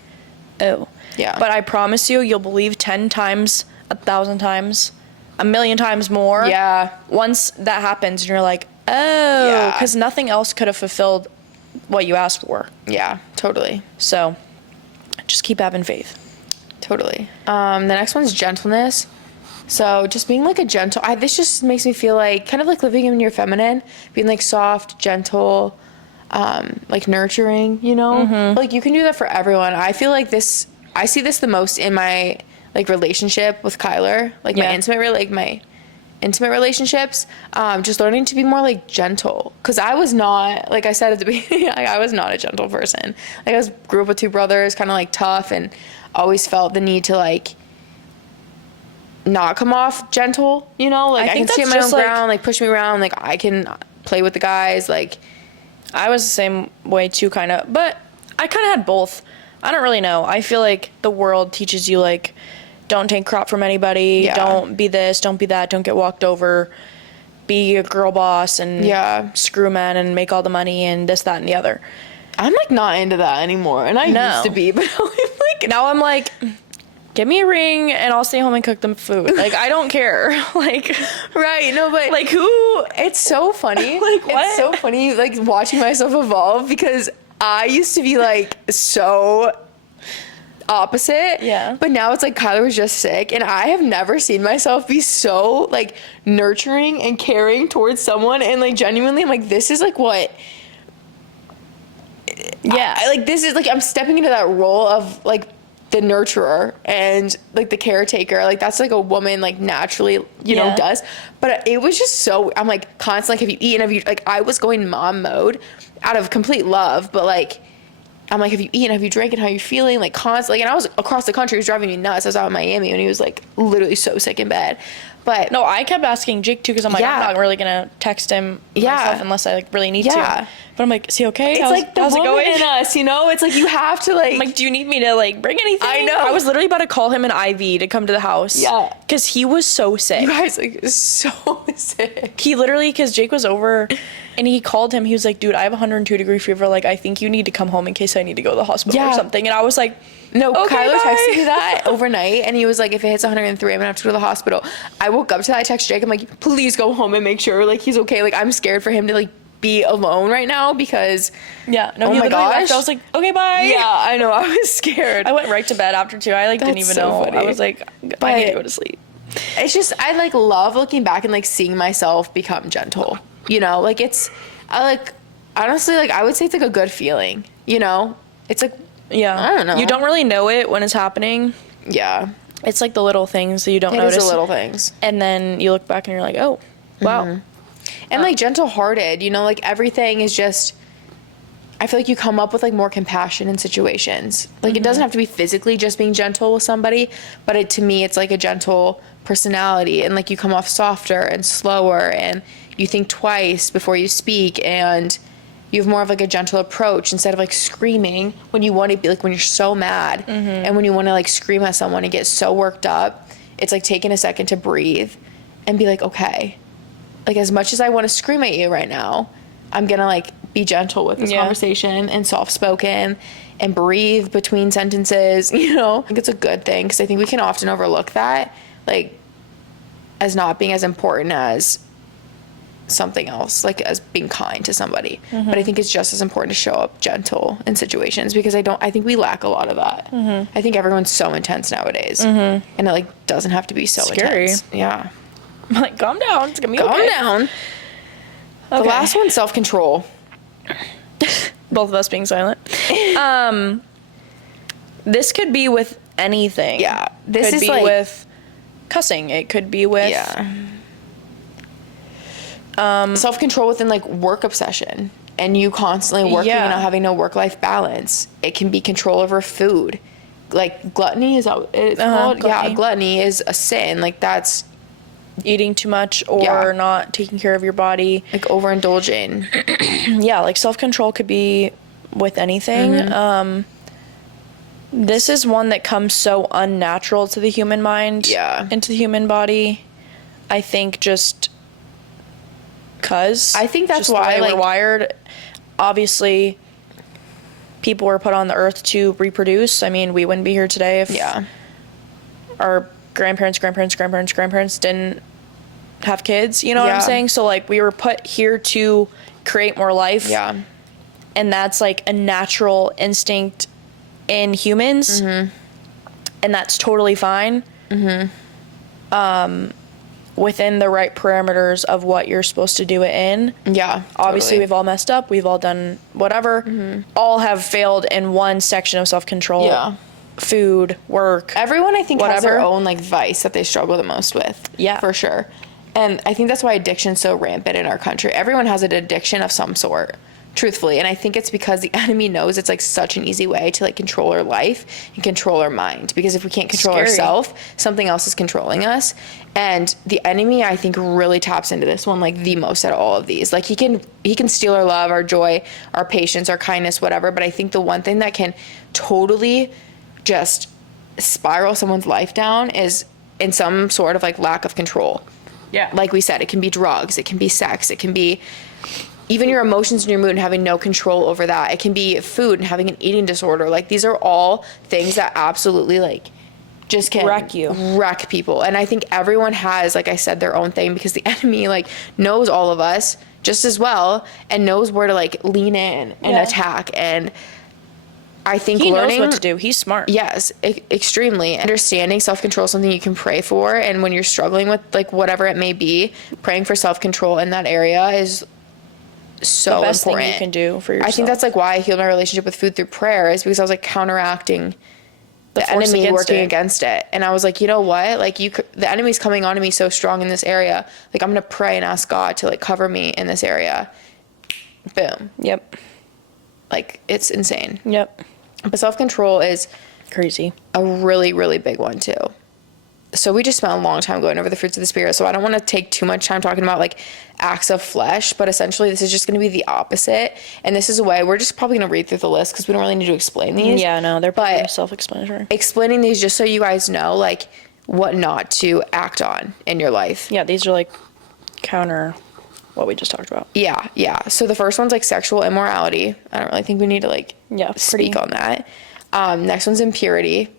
oh. Yeah. But I promise you'll believe 10 times, 1,000 times, 1,000,000 times more. Yeah. Once that happens, and you're like, oh, Yeah. because nothing else could have fulfilled what you asked for. Yeah, totally. So just keep having faith. Totally. The next one's gentleness. So just being like a gentle, this just makes me feel like kind of like living in your feminine, being like soft, gentle, like nurturing, you know? Like you can do that for everyone. I feel like I see this the most in my like relationship with Kyler, like my intimate relationships, just learning to be more like gentle. Cause I was not, like I said at the beginning, I was not a gentle person. Like I grew up with two brothers, kind of like tough, and always felt the need to like not come off gentle, you know? Like I can think stand that's my own just, like- ground, like push me around, like I can play with the guys, like I was the same way too, kind of. But I kind of had both. I don't really know. I feel like the world teaches you, like, don't take crap from anybody. Yeah. Don't be this. Don't be that. Don't get walked over. Be a girl boss and Yeah. screw men and make all the money and this, that, and the other. I'm like not into that anymore. And I No. used to be, but I'm like, Now I'm like, give me a ring and I'll stay home and cook them food. Like, I don't care. Like, right, no, but like who? it's so funny. Like, what? It's so funny, like watching myself evolve because I used to be like so opposite. Yeah. But now it's like Kyler was just sick, and I have never seen myself be so like nurturing and caring towards someone, and like genuinely, I'm like, this is like what. Yeah. I like this is like I'm stepping into that role of like the nurturer and like the caretaker. Like that's like a woman like naturally, you know, does. But it was just so, I'm like constantly, like, have you eaten? Have you, like, I was going mom mode out of complete love, but like, I'm like, have you eaten? Have you drank? And how you feeling? Like constantly. And I was across the country. It was driving me nuts. I was out in Miami and he was like literally so sick in bed. But no, I kept asking Jake too, because I'm like, I'm not really gonna text him myself unless I like really need to. But I'm like, is he okay? It's like the woman in us, you know? It's like you have to like. I'm like, do you need me to like bring anything? I know. I was literally about to call him an IV to come to the house. Yeah. Because he was so sick. You guys like so sick. He literally, because Jake was over and he called him. He was like, dude, I have 102-degree fever. Like, I think you need to come home in case I need to go to the hospital or something. And I was like, no, okay, Kyler bye. texted me that overnight and he was like, if it hits 103, I'm gonna have to go to the hospital. I woke up to that. I text Jake. I'm like, please go home and make sure like he's okay. Like, I'm scared for him to like be alone right now because he my literally gosh. left. I was like, okay, bye. Yeah, I know. I was scared. I went right to bed after too. I like didn't even so know. funny. I was like, I need to go to sleep. It's just, I like love looking back and like seeing myself become gentle, you know, like I like, honestly, like I would say it's like a good feeling, you know, it's like, yeah, I don't know. You don't really know it when it's happening. Yeah. It's like the little things that you don't notice. It is the little things. And then you look back and you're like, oh, wow. Mm-hmm. And like gentle hearted, you know, like everything is just, I feel like you come up with like more compassion in situations. Like it doesn't have to be physically just being gentle with somebody, but to me, it's like a gentle personality and like you come off softer and slower and you think twice before you speak and you have more of like a gentle approach instead of like screaming when you want to be like, when you're so mad and when you want to like scream at someone and get so worked up. It's like taking a second to breathe and be like, okay, like as much as I want to scream at you right now, I'm gonna like be gentle with this conversation and soft-spoken and breathe between sentences, you know. I think it's a good thing because I think we can often overlook that like as not being as important as something else, like as being kind to somebody. But I think it's just as important to show up gentle in situations because I think we lack a lot of that. I think everyone's so intense nowadays and it like doesn't have to be so Scary. intense. Yeah. I'm like, calm down. It's gonna be Calm okay. down. The last one, self-control. Both of us being silent. This could be with anything. Yeah. This could is be like with cussing. It could be with self-control within like work obsession and you constantly working and not having no work-life balance. It can be control over food. Like gluttony is called. Gluttony. Yeah, gluttony is a sin. Like that's eating too much or not taking care of your body. like overindulging. Yeah, like self-control could be with anything. This is one that comes so unnatural to the human mind. Yeah. Into the human body. I think just because. I think that's just why the way like we're wired. Obviously, people were put on the earth to reproduce. I mean, we wouldn't be here today if our grandparents didn't have kids, you know what I'm saying? So like we were put here to create more life. Yeah. And that's like a natural instinct in humans. And that's totally fine. Within the right parameters of what you're supposed to do it in. Yeah. Obviously, totally. we've all messed up. We've all done whatever. All have failed in one section of self-control. Yeah. Food, work. Everyone, I think, has their whatever. own like vice that they struggle the most with. Yeah. For sure. And I think that's why addiction's so rampant in our country. Everyone has an addiction of some sort, truthfully. And I think it's because the enemy knows it's like such an easy way to like control our life and control our mind. Because if we can't control ourselves, something else is controlling us. And the enemy, I think, really taps into this one like the most out of all of these. Like he can steal our love, our joy, our patience, our kindness, whatever. But I think the one thing that can totally just spiral someone's life down is in some sort of like lack of control. Yeah. Like we said, it can be drugs, it can be sex, it can be even your emotions and your mood and having no control over that. It can be food and having an eating disorder. Like these are all things that absolutely like just can wreck people. And I think everyone has, like I said, their own thing because the enemy like knows all of us just as well and knows where to like lean in and attack. And I think he learning knows what to do. He's smart. Yes, extremely. Understanding self-control is something you can pray for. And when you're struggling with like whatever it may be, praying for self-control in that area is so the best important. thing you can do for yourself. I think that's like why I healed my relationship with food through prayer is because I was like counteracting the force enemy against working it. against it. And I was like, you know what? Like the enemy's coming onto me so strong in this area. Like I'm going to pray and ask God to like cover me in this area. Boom. Yep. Like it's insane. Yep. But self-control is Crazy. a really, really big one too. So we just spent a long time going over the fruits of the spirit. So I don't want to take too much time talking about like acts of flesh, but essentially this is just going to be the opposite. And this is a way we're just probably going to read through the list because we don't really need to explain these. Yeah, no, they're pretty But self-explanatory. explaining these just so you guys know like what not to act on in your life. Yeah, these are like counter what we just talked about. Yeah. So the first one's like sexual immorality. I don't really think we need to like speak on that. Next one's impurity,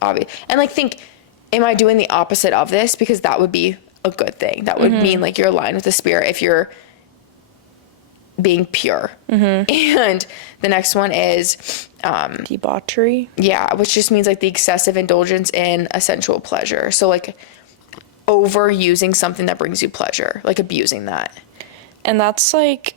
obvious. And like think, am I doing the opposite of this? Because that would be a good thing. That would mean like you're aligned with the spirit if you're being pure. And the next one is Debauchery. yeah, which just means like the excessive indulgence in a sensual pleasure. So like overusing something that brings you pleasure, like abusing that. And that's like,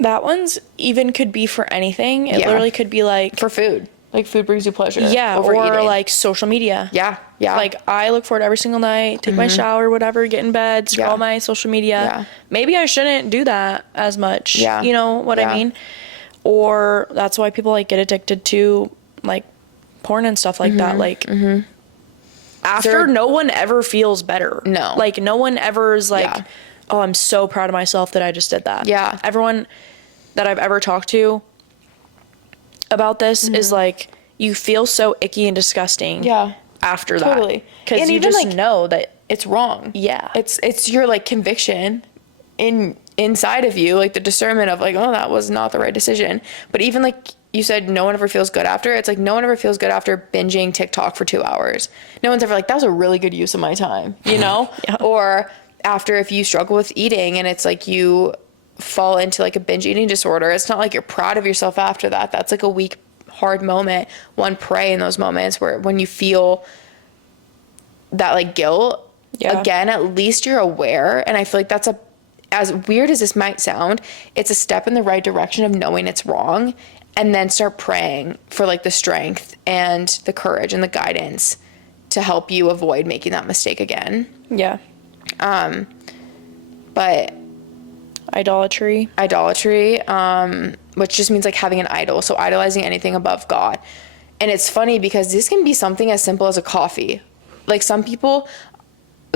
that one's even could be for anything. It Yeah. literally could be like, For food. Like food brings you pleasure. yeah, Overeating. or like social media. Yeah. Like I look forward every single night, take my shower, whatever, get in bed, scroll Yeah. my social media. Yeah. Maybe I shouldn't do that as much. Yeah. You know what Yeah. I mean? Or that's why people like get addicted to like porn and stuff like that. Like after There- no one ever feels better. No. Like no one ever is like, Yeah. oh, I'm so proud of myself that I just did that. Yeah. Everyone that I've ever talked to about this is like, you feel so icky and disgusting. Yeah. After that. Totally. Because And you even, just like, know that, It's wrong. Yeah. It's your like conviction inside of you, like the discernment of like, oh, that was not the right decision. But even like you said, no one ever feels good after. It's like no one ever feels good after binging TikTok for 2 hours. No one's ever like, that was a really good use of my time, you know? Yeah. Or after if you struggle with eating and it's like you fall into like a binge eating disorder, it's not like you're proud of yourself after that. That's like a weak, hard moment. One, pray in those moments where when you feel that like guilt, Yeah. again, at least you're aware. And I feel like that's as weird as this might sound, it's a step in the right direction of knowing it's wrong and then start praying for like the strength and the courage and the guidance to help you avoid making that mistake again. yeah. But Idolatry. which just means like having an idol. So idolizing anything above God. And it's funny because this can be something as simple as a coffee. Like some people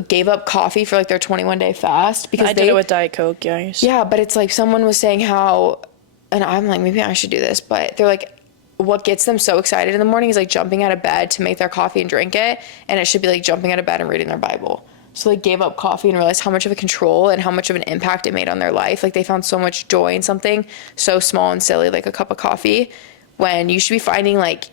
gave up coffee for like their 21-day fast because I did it with Diet Coke, yeah. Yeah, but it's like someone was saying how, and I'm like, maybe I should do this, but they're like, what gets them so excited in the morning is like jumping out of bed to make their coffee and drink it. And it should be like jumping out of bed and reading their Bible. So they gave up coffee and realized how much of a control and how much of an impact it made on their life. Like they found so much joy in something so small and silly, like a cup of coffee, when you should be finding like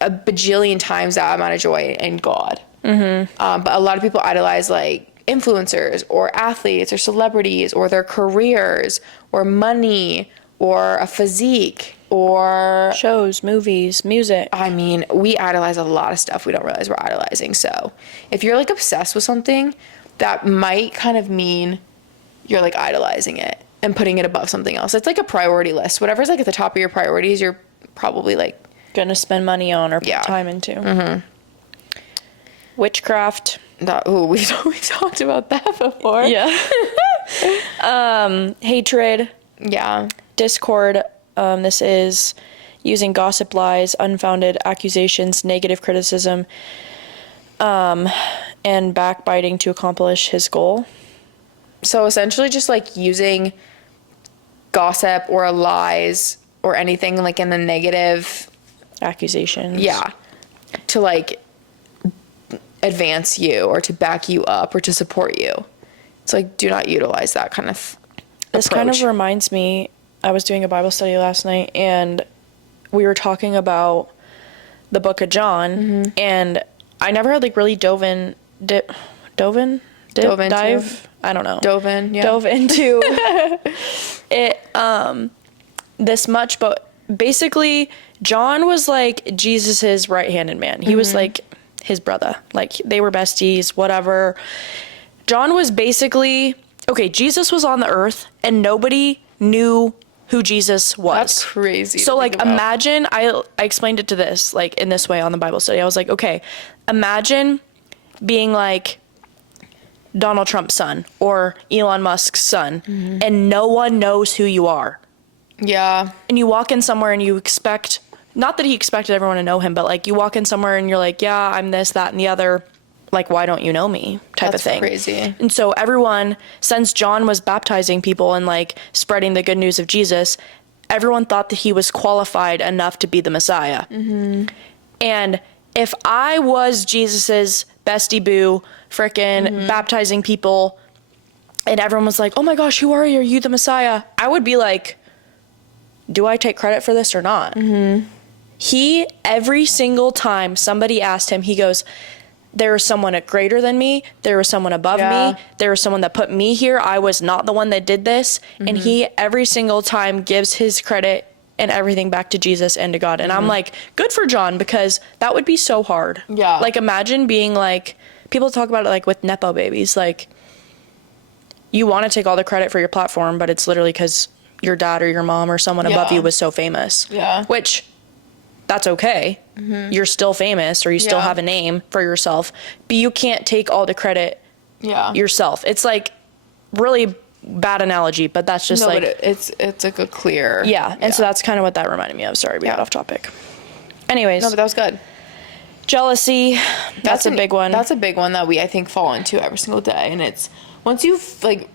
a bajillion times that amount of joy in God. But a lot of people idolize like influencers or athletes or celebrities or their careers or money or a physique or Shows, movies, music. I mean, we idolize a lot of stuff we don't realize we're idolizing. So if you're like obsessed with something, that might kind of mean you're like idolizing it and putting it above something else. It's like a priority list. Whatever's like at the top of your priorities, you're probably like Gonna spend money on or put Yeah. time into. Witchcraft. that. Ooh, we've talked about that before. Yeah. Hatred. Yeah. Discord. This is using gossip, lies, unfounded accusations, negative criticism, and backbiting to accomplish his goal. So essentially just like using gossip or lies or anything like in the negative, Accusations. yeah, to like advance you or to back you up or to support you. It's like, do not utilize that kind of This kind of approach. reminds me, I was doing a Bible study last night and we were talking about the book of John and I never had like really dove into I don't know. Dove in, yeah. Dove into it this much, but basically John was like Jesus's right-handed man. He was like his brother. Like they were besties, whatever. John was basically, okay, Jesus was on the earth and nobody knew who Jesus was. That's crazy. So to like think about. imagine I explained it to this like in this way on the Bible study. I was like, okay, imagine being like Donald Trump's son or Elon Musk's son, and no one knows who you are. Yeah. And you walk in somewhere and you expect, not that he expected everyone to know him, but like you walk in somewhere and you're like, yeah, I'm this, that, and the other. Like, why don't you know me? Type That's of thing. crazy. And so everyone, since John was baptizing people and like spreading the good news of Jesus, everyone thought that he was qualified enough to be the Messiah. And if I was Jesus's bestie boo, frickin' baptizing people, and everyone was like, oh my gosh, who are you? Are you the Messiah? I would be like, do I take credit for this or not? He, every single time somebody asked him, he goes, there was someone greater than me. There was someone above me. There was someone that put me here. I was not the one that did this. And he, every single time, gives his credit and everything back to Jesus and to God. And I'm like, good for John, because that would be so hard. Yeah. Like, imagine being like, people talk about it like with Nepo babies. Like, you want to take all the credit for your platform, but it's literally because your dad or your mom or someone above Yeah. you was so famous. Yeah. Which, that's okay. You're still famous, or you still Yeah. have a name for yourself, but you can't take all the credit Yeah. yourself. It's like really bad analogy, but that's just no, like, but it's like a clear. yeah. And so that's kind of what that reminded me of. Sorry, we got Yeah. off topic. Anyways, No, but that was good. jealousy. That's a an- big one. That's a big one that we, I think, fall into every single day. And it's once you've like,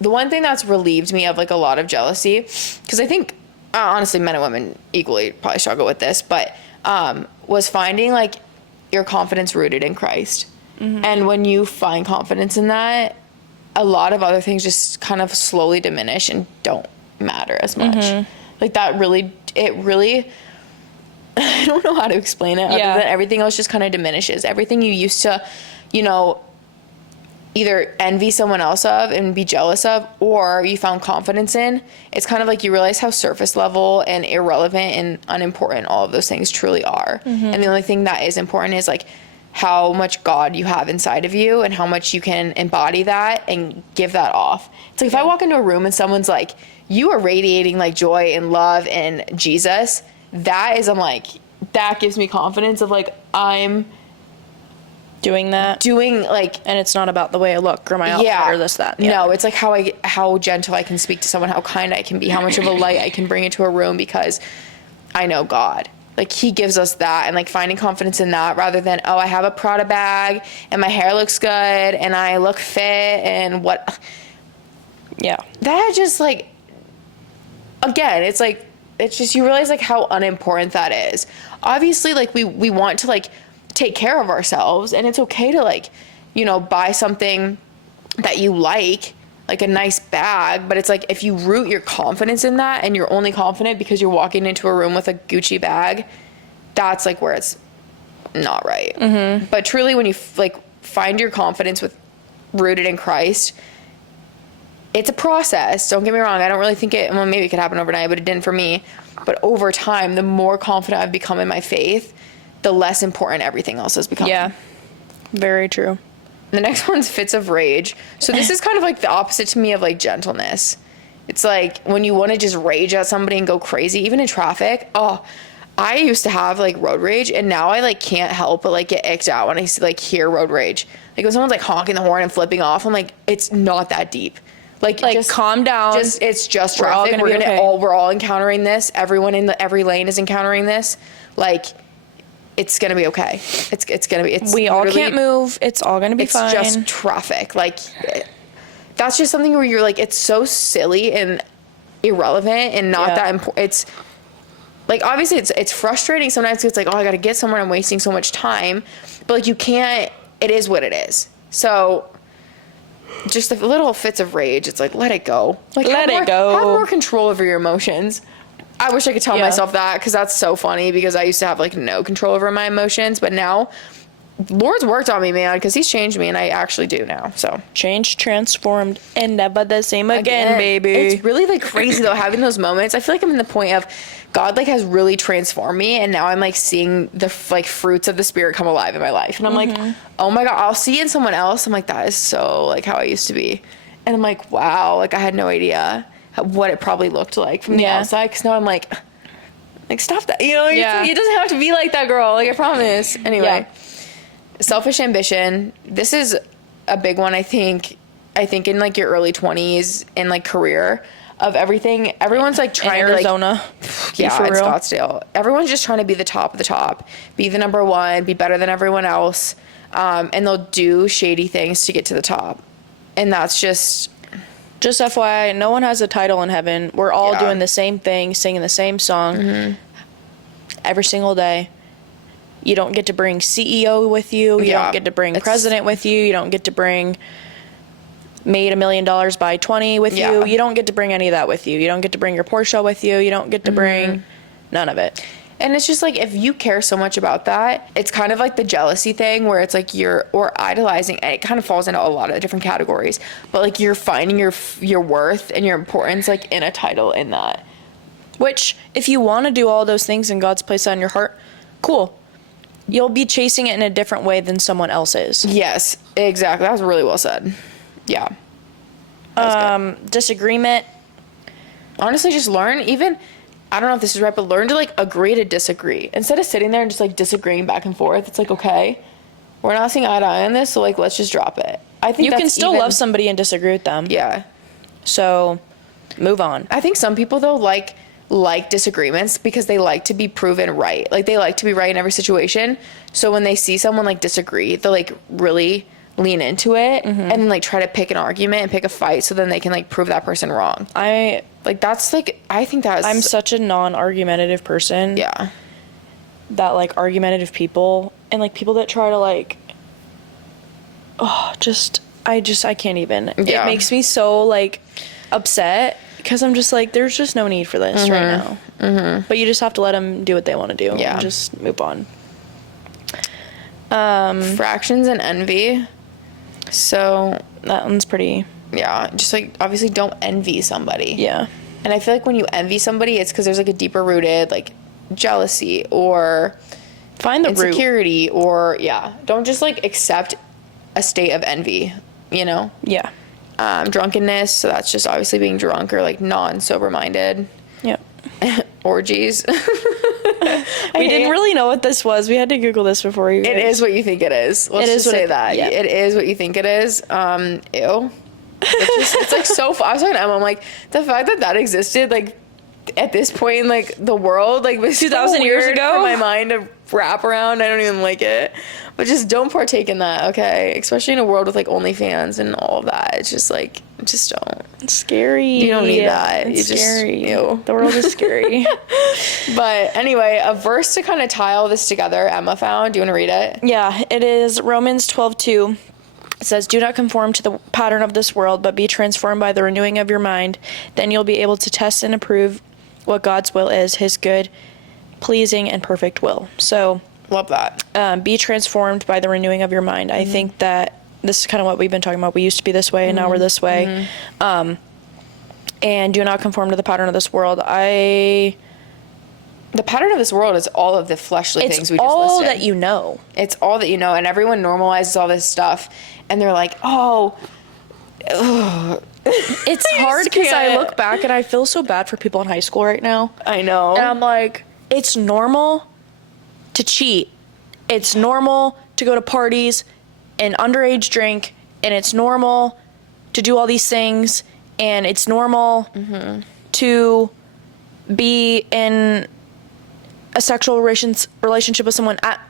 the one thing that's relieved me of like a lot of jealousy, because I think honestly men and women equally probably struggle with this, but was finding like your confidence rooted in Christ. And when you find confidence in that, a lot of other things just kind of slowly diminish and don't matter as much. Like that really, it really, I don't know how to explain it. Yeah. Other than everything else just kind of diminishes. Everything you used to, you know, either envy someone else of and be jealous of, or you found confidence in, it's kind of like you realize how surface level and irrelevant and unimportant all of those things truly are. And the only thing that is important is like how much God you have inside of you and how much you can embody that and give that off. It's like if I walk into a room and someone's like, you are radiating like joy and love and Jesus, that is, I'm like, that gives me confidence of like, I'm doing that. doing like, And it's not about the way I look or my outfit or this, that. and the No, other. it's like how gentle I can speak to someone, how kind I can be, how much of a light I can bring into a room because I know God. Like he gives us that, and like finding confidence in that rather than, oh, I have a Prada bag and my hair looks good and I look fit and what. Yeah. That just like, again, it's like, it's just, you realize like how unimportant that is. Obviously, like we want to like take care of ourselves, and it's okay to like, you know, buy something that you like a nice bag, but it's like if you root your confidence in that and you're only confident because you're walking into a room with a Gucci bag, that's like where it's not right. But truly when you like find your confidence with rooted in Christ, it's a process. Don't get me wrong. I don't really think well, maybe it could happen overnight, but it didn't for me. But over time, the more confident I've become in my faith, the less important everything else has become. Yeah. Very true. The next one's fits of rage. So this is kind of like the opposite to me of like gentleness. It's like when you want to just rage at somebody and go crazy, even in traffic. Oh, I used to have like road rage, and now I like can't help but like get icked out when I see, like hear road rage. Like when someone's like honking the horn and flipping off, I'm like, it's not that deep. Like just calm down. It's just We're all traffic. gonna be okay. We're all encountering this. Everyone in every lane is encountering this. Like, it's gonna be okay. It's gonna be. It's We all literally- can't move. It's all gonna be it's fine. just traffic. Like, that's just something where you're like, it's so silly and irrelevant and not that important. It's like, obviously it's frustrating sometimes. It's like, oh, I gotta get somewhere. I'm wasting so much time, but like you can't. It is what it is. So just the little fits of rage. It's like, let it go. Like Let it go. Have more control over your emotions. I wish I could tell myself that, because that's so funny, because I used to have like no control over my emotions, but now Lord's worked on me, man, because he's changed me, and I actually do now. So Changed, transformed, and never the same again, baby. It's really like crazy though, having those moments. I feel like I'm in the point of God like has really transformed me, and now I'm like seeing the like fruits of the Spirit come alive in my life, and I'm like, oh my God, I'll see in someone else. I'm like, that is so like how I used to be, and I'm like, wow, like I had no idea. what it probably looked like from the Yeah. outside. Because now I'm like stop that. You know, Yeah. it doesn't have to be like that, girl. Like, I promise. Anyway, Yeah. selfish ambition. This is a big one. I think in like your early 20s and like career of everything, everyone's like trying In to like, Arizona. yeah, for in real. Scottsdale. Everyone's just trying to be the top of the top, be the number one, be better than everyone else. And they'll do shady things to get to the top. And that's just, FYI, no one has a title in heaven. We're all Yeah. doing the same thing, singing the same song every single day. You don't get to bring CEO with you. You Yeah. don't get to bring It's- president with you. You don't get to bring made $1 million by 20 with Yeah. you. You don't get to bring any of that with you. You don't get to bring your Porsche with you. You don't get to bring none of it. and it's just like, if you care so much about that, it's kind of like the jealousy thing where it's like or idolizing, and it kind of falls into a lot of different categories, but like you're finding your worth and your importance like in a title in that. Which, if you want to do all those things and God's placed that in your heart, cool. You'll be chasing it in a different way than someone else is. Yes, exactly. That was really well said. Yeah. That was good. Disagreement. Honestly, just learn, even, I don't know if this is right, but learn to like agree to disagree. Instead of sitting there and just like disagreeing back and forth, it's like, okay, we're not seeing eye to eye on this, so like, let's just drop it. I think You that's can still even- love somebody and disagree with them. Yeah. So, move on. I think some people though like disagreements because they like to be proven right. Like, they like to be right in every situation. So when they see someone like disagree, they'll like really lean into it and then like try to pick an argument and pick a fight so then they can like prove that person wrong. Like, that's like, I think that's, I'm such a non-argumentative person. yeah. That like argumentative people and like people that try to like, I can't even. Yeah. It makes me so like upset because I'm just like, there's just no need for this right now. But you just have to let them do what they want to do. Yeah. And just move on. Fractions and envy. So, That one's pretty. yeah, just like, obviously don't envy somebody. Yeah. And I feel like when you envy somebody, it's because there's like a deeper rooted like jealousy or Find the root. insecurity or, yeah, don't just like accept a state of envy, you know? Yeah. Drunkenness, so that's just obviously being drunk or like non-sober minded. Yep. Orgies. We didn't really know what this was. We had to Google this before you. It is what you think it is. Let's It is just what say it- that. yeah. It is what you think it is. Ew. It's like so. I was talking to Emma. I'm like, the fact that existed, like, at this point in like the world, like, was 2,000 years weird ago? for my mind to wrap around. I don't even like it. But just don't partake in that, okay? Especially in a world with like OnlyFans and all of that. It's just like, just don't. It's scary. You don't need that. It's You just- scary. ew. The world is scary. But anyway, a verse to kind of tie all this together, Emma found. Do you want to read it? Yeah, it is Romans 12:2. It says, "Do not conform to the pattern of this world, but be transformed by the renewing of your mind. Then you'll be able to test and approve what God's will is, his good, pleasing, and perfect will." So, Love that. be transformed by the renewing of your mind. I think that this is kind of what we've been talking about. We used to be this way, and now we're this way. And do not conform to the pattern of this world. The pattern of this world is all of the fleshly It's things we just all listed. that you know. It's all that you know, and everyone normalizes all this stuff, and they're like, "Oh, It's I hard just because I can't. look back and I feel so bad for people in high school right now. I know." And I'm like, it's normal to cheat. It's normal to go to parties and underage drink, and it's normal to do all these things, and it's normal to be in a sexual relationship with someone at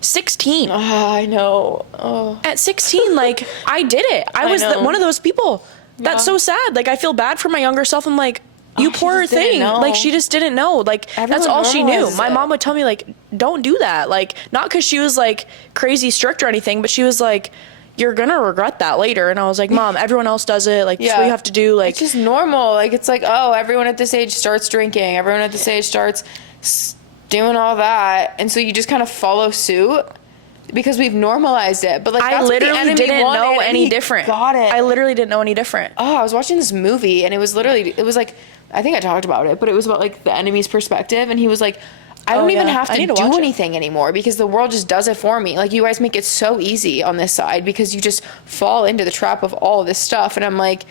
16. I know. Oh, At 16, like, I did it. I I was know. one of those people. That's Yeah. so sad. Like, I feel bad for my younger self. I'm like, you she poor just didn't thing. know. Like, she just didn't know. Like, that's Everyone all she knew. normalizes My it. mom would tell me, like, don't do that. Like, not because she was, like, crazy strict or anything, but she was like, you're gonna regret that later. And I was like, Mom, everyone else does it. Like, that's what you have to do. Like, it's just normal. Like, it's like, oh, everyone at this age starts drinking. Everyone at this age starts doing all that, and so you just kind of follow suit because we've normalized it. But like, I that's what the literally enemy didn't wanted, know and any he different. Got it. I literally didn't know any different. Oh, I was watching this movie, and it was like, I think I talked about it, but it was about like the enemy's perspective, and he was like, I don't even yeah. have I to need to do watch it. anything anymore because the world just does it for me. Like, you guys make it so easy on this side because you just fall into the trap of all of this stuff. And I'm like,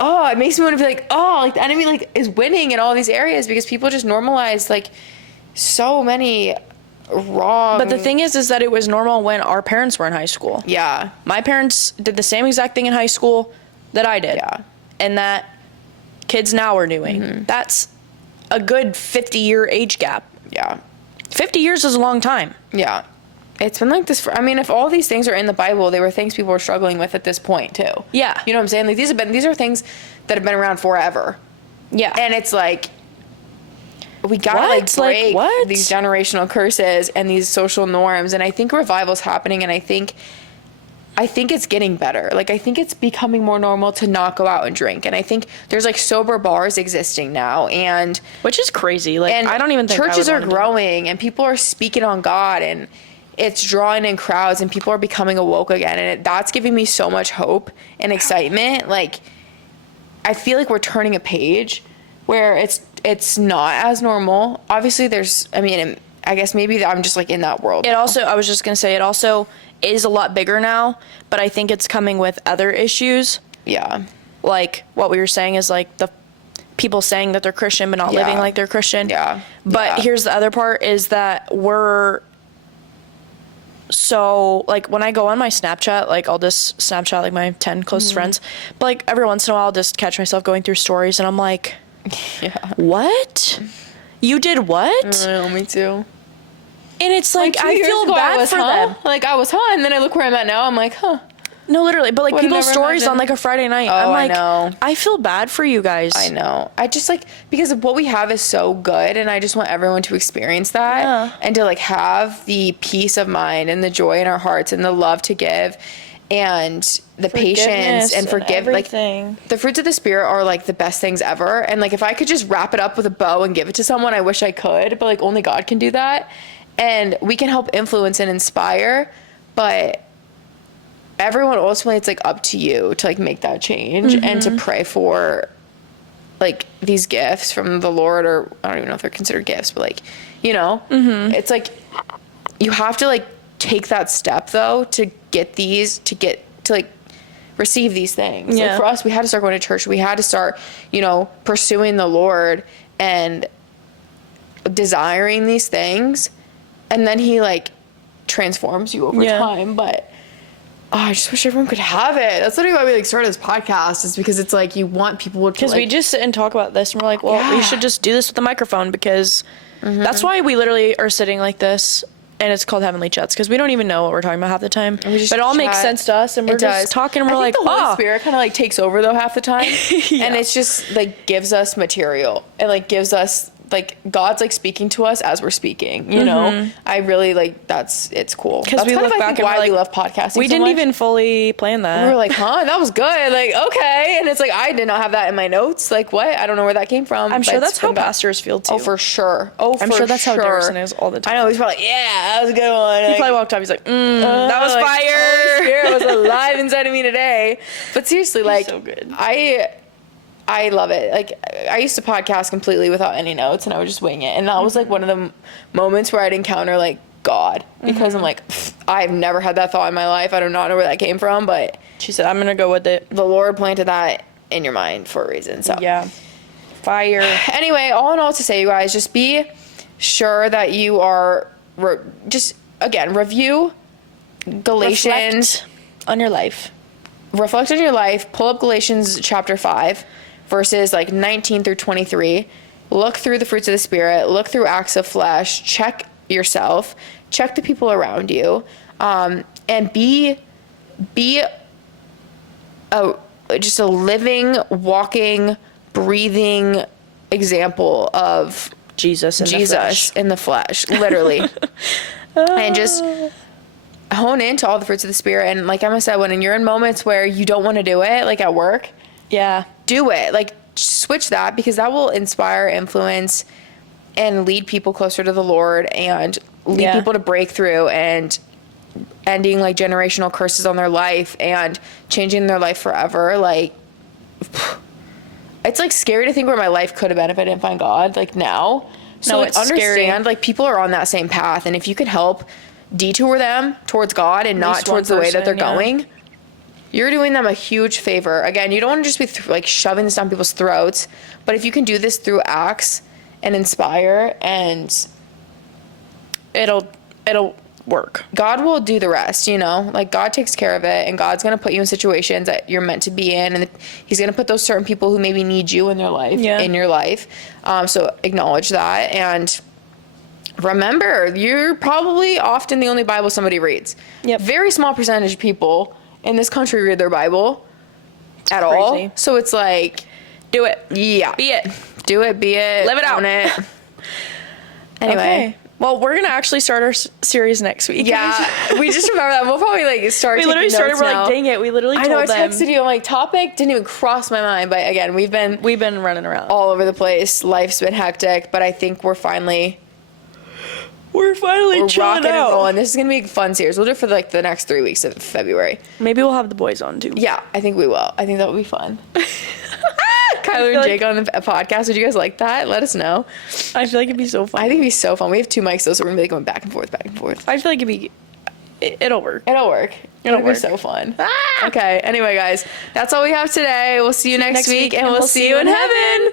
oh, it makes me want to be like, oh, like the enemy like is winning in all these areas because people just normalize like so many wrong. But the thing is that it was normal when our parents were in high school. yeah, My parents did the same exact thing in high school that I did. Yeah. And that kids now are doing. That's a good 50-year age gap. yeah, 50 years is a long time. yeah. It's been like this for, I mean, if all these things are in the Bible, they were things people were struggling with at this point too. Yeah. You know what I'm saying? Like these are things that have been around forever. Yeah. And it's like we gotta What? like Like, break what? these generational curses and these social norms. And I think revival's happening, and I think it's getting better. Like I think it's becoming more normal to not go out and drink. And I think there's like sober bars existing now, and Which is crazy. Like, I don't even think churches I are would wanna do growing, and people are speaking on God, and it's drawing in crowds, and people are becoming awoke again, and that's giving me so much hope and excitement. Like I feel like we're turning a page where it's not as normal. Obviously there's, I mean, I guess maybe I'm just like in that world. It also, I was just going to say, it also is a lot bigger now, but I think it's coming with other issues. Yeah. Like what we were saying is like the people saying that they're Christian but not Yeah. living like they're Christian. Yeah. But Yeah. here's the other part is that so like when I go on my Snapchat, like I'll just Snapchat like my 10 closest friends, but like every once in a while I'll just catch myself going through stories and I'm like, Yeah. what? You did what? I know, me too. And it's like, 2 I years feel ago, bad for them. Like I was, and then I look where I'm at now. I'm like, huh. No, literally, but like Would've people's never stories on imagined. like a Friday night. Oh, I'm I like, know. I feel bad for you guys. I know. I just like, because what we have is so good, and I just want everyone to experience that Yeah. and to like have the peace of mind and the joy in our hearts and the love to give and the patience and forgive. Like everything. the fruits of the spirit are like the best things ever. And like if I could just wrap it up with a bow and give it to someone, I wish I could, but like only God can do that. And we can help influence and inspire, but everyone ultimately it's like up to you to like make that change and to pray for like these gifts from the Lord, or I don't even know if they're considered gifts, but like, you know, it's like you have to like take that step though to get like receive these things. Yeah. Like for us, we had to start going to church. We had to start, you know, pursuing the Lord and desiring these things, and then he like transforms you over Yeah. time. But I just wish everyone could have it. That's literally why we like started this podcast, is because it's like you want people to Because like, we just sit and talk about this and we're like, well, we Yeah. should just do this with the microphone because that's why we literally are sitting like this and it's called Heavenly Chats because we don't even know what we're talking about half the time. we just But it all makes chat. sense to us and we're It just does. talking and we're I like, think the Holy oh. Spirit kind of like takes over though half the time, Yeah. and it's just like gives us material and like gives us like God's like speaking to us as we're speaking. You know, I really like it's cool Because That's we kind look of, I back think, and why we're like, we love podcasting. we so didn't much. even fully plan that. We were like, huh, that was good. Like, okay. And it's like, I did not have that in my notes. Like, what? I don't know where that came from. I'm but sure it's that's how from God. pastors feel too. Oh, for sure. I'm sure that's how Darrison is all the time. I know. He's probably like, yeah, that was a good one. He Like, probably walked up, he's like, that was like, fire. Holy Spirit was alive inside of me today. But seriously, like, so good. I love it. Like, I used to podcast completely without any notes, and I would just wing it. And that was like one of the moments where I'd encounter like God, because I'm like, I've never had that thought in my life. I do not know where that came from, but She said, I'm going to go with it. the Lord planted that in your mind for a reason. So Yeah. Fire. anyway, all in all, to say, you guys, just be sure that you are just again review Galatians. Reflect on your life. Reflect on your life. Pull up Galatians chapter 5, verses like 19 through 23. Look through the fruits of the Spirit. Look through acts of flesh. Check yourself. Check the people around you, and be just a living, walking, breathing example of Jesus in Jesus the flesh. in the flesh, literally. And just hone into all the fruits of the Spirit. And like Emma said, when you're in moments where you don't want to do it, like at work, Yeah. do it. Like switch that, because that will inspire, influence, and lead people closer to the Lord, and lead Yeah. people to breakthrough and ending like generational curses on their life and changing their life forever. Like, it's like scary to think where my life could have been if I didn't find God, like now. So No, like, it's scary. understand, like people are on that same path, and if you could help detour them towards God and not least one towards the way that they're person, yeah. going, you're doing them a huge favor. Again, you don't want to just be like shoving this down people's throats, but if you can do this through acts and inspire, and It'll work. God will do the rest, you know? Like, God takes care of it, and God's going to put you in situations that you're meant to be in, and he's going to put those certain people who maybe need you in their life, in your life. So acknowledge that, and remember, you're probably often the only Bible somebody reads. Yep. Very small percentage of people in this country read their Bible at all. So it's like, do it. Yeah. Be it. Do it, be it. Live it out. Own it. Anyway. Okay. Well, we're gonna actually start our series next week. Yeah, we just remember that. We'll probably like start. We literally started. Notes We're now. like, dang it. We literally. I know. I told them. texted you. I'm like, topic didn't even cross my mind. But again, we've been running around all over the place. Life's been hectic, but I think we're finally chilling rocking and out. rolling. This is gonna be a fun series. We'll do it for like the next 3 weeks of February. Maybe we'll have the boys on too. Yeah, I think we will. I think that would be fun. Kyler and like- Jake on the podcast. Would you guys like that? Let us know. I feel like it'd be so fun. I think it'd be so fun. We have 2 mics though, so we're gonna be going back and forth, back and forth. I feel like it'll work. It'll work. It'll be work. so fun. Okay. Anyway, guys, that's all we have today. We'll see you next week, and we'll see you in heaven.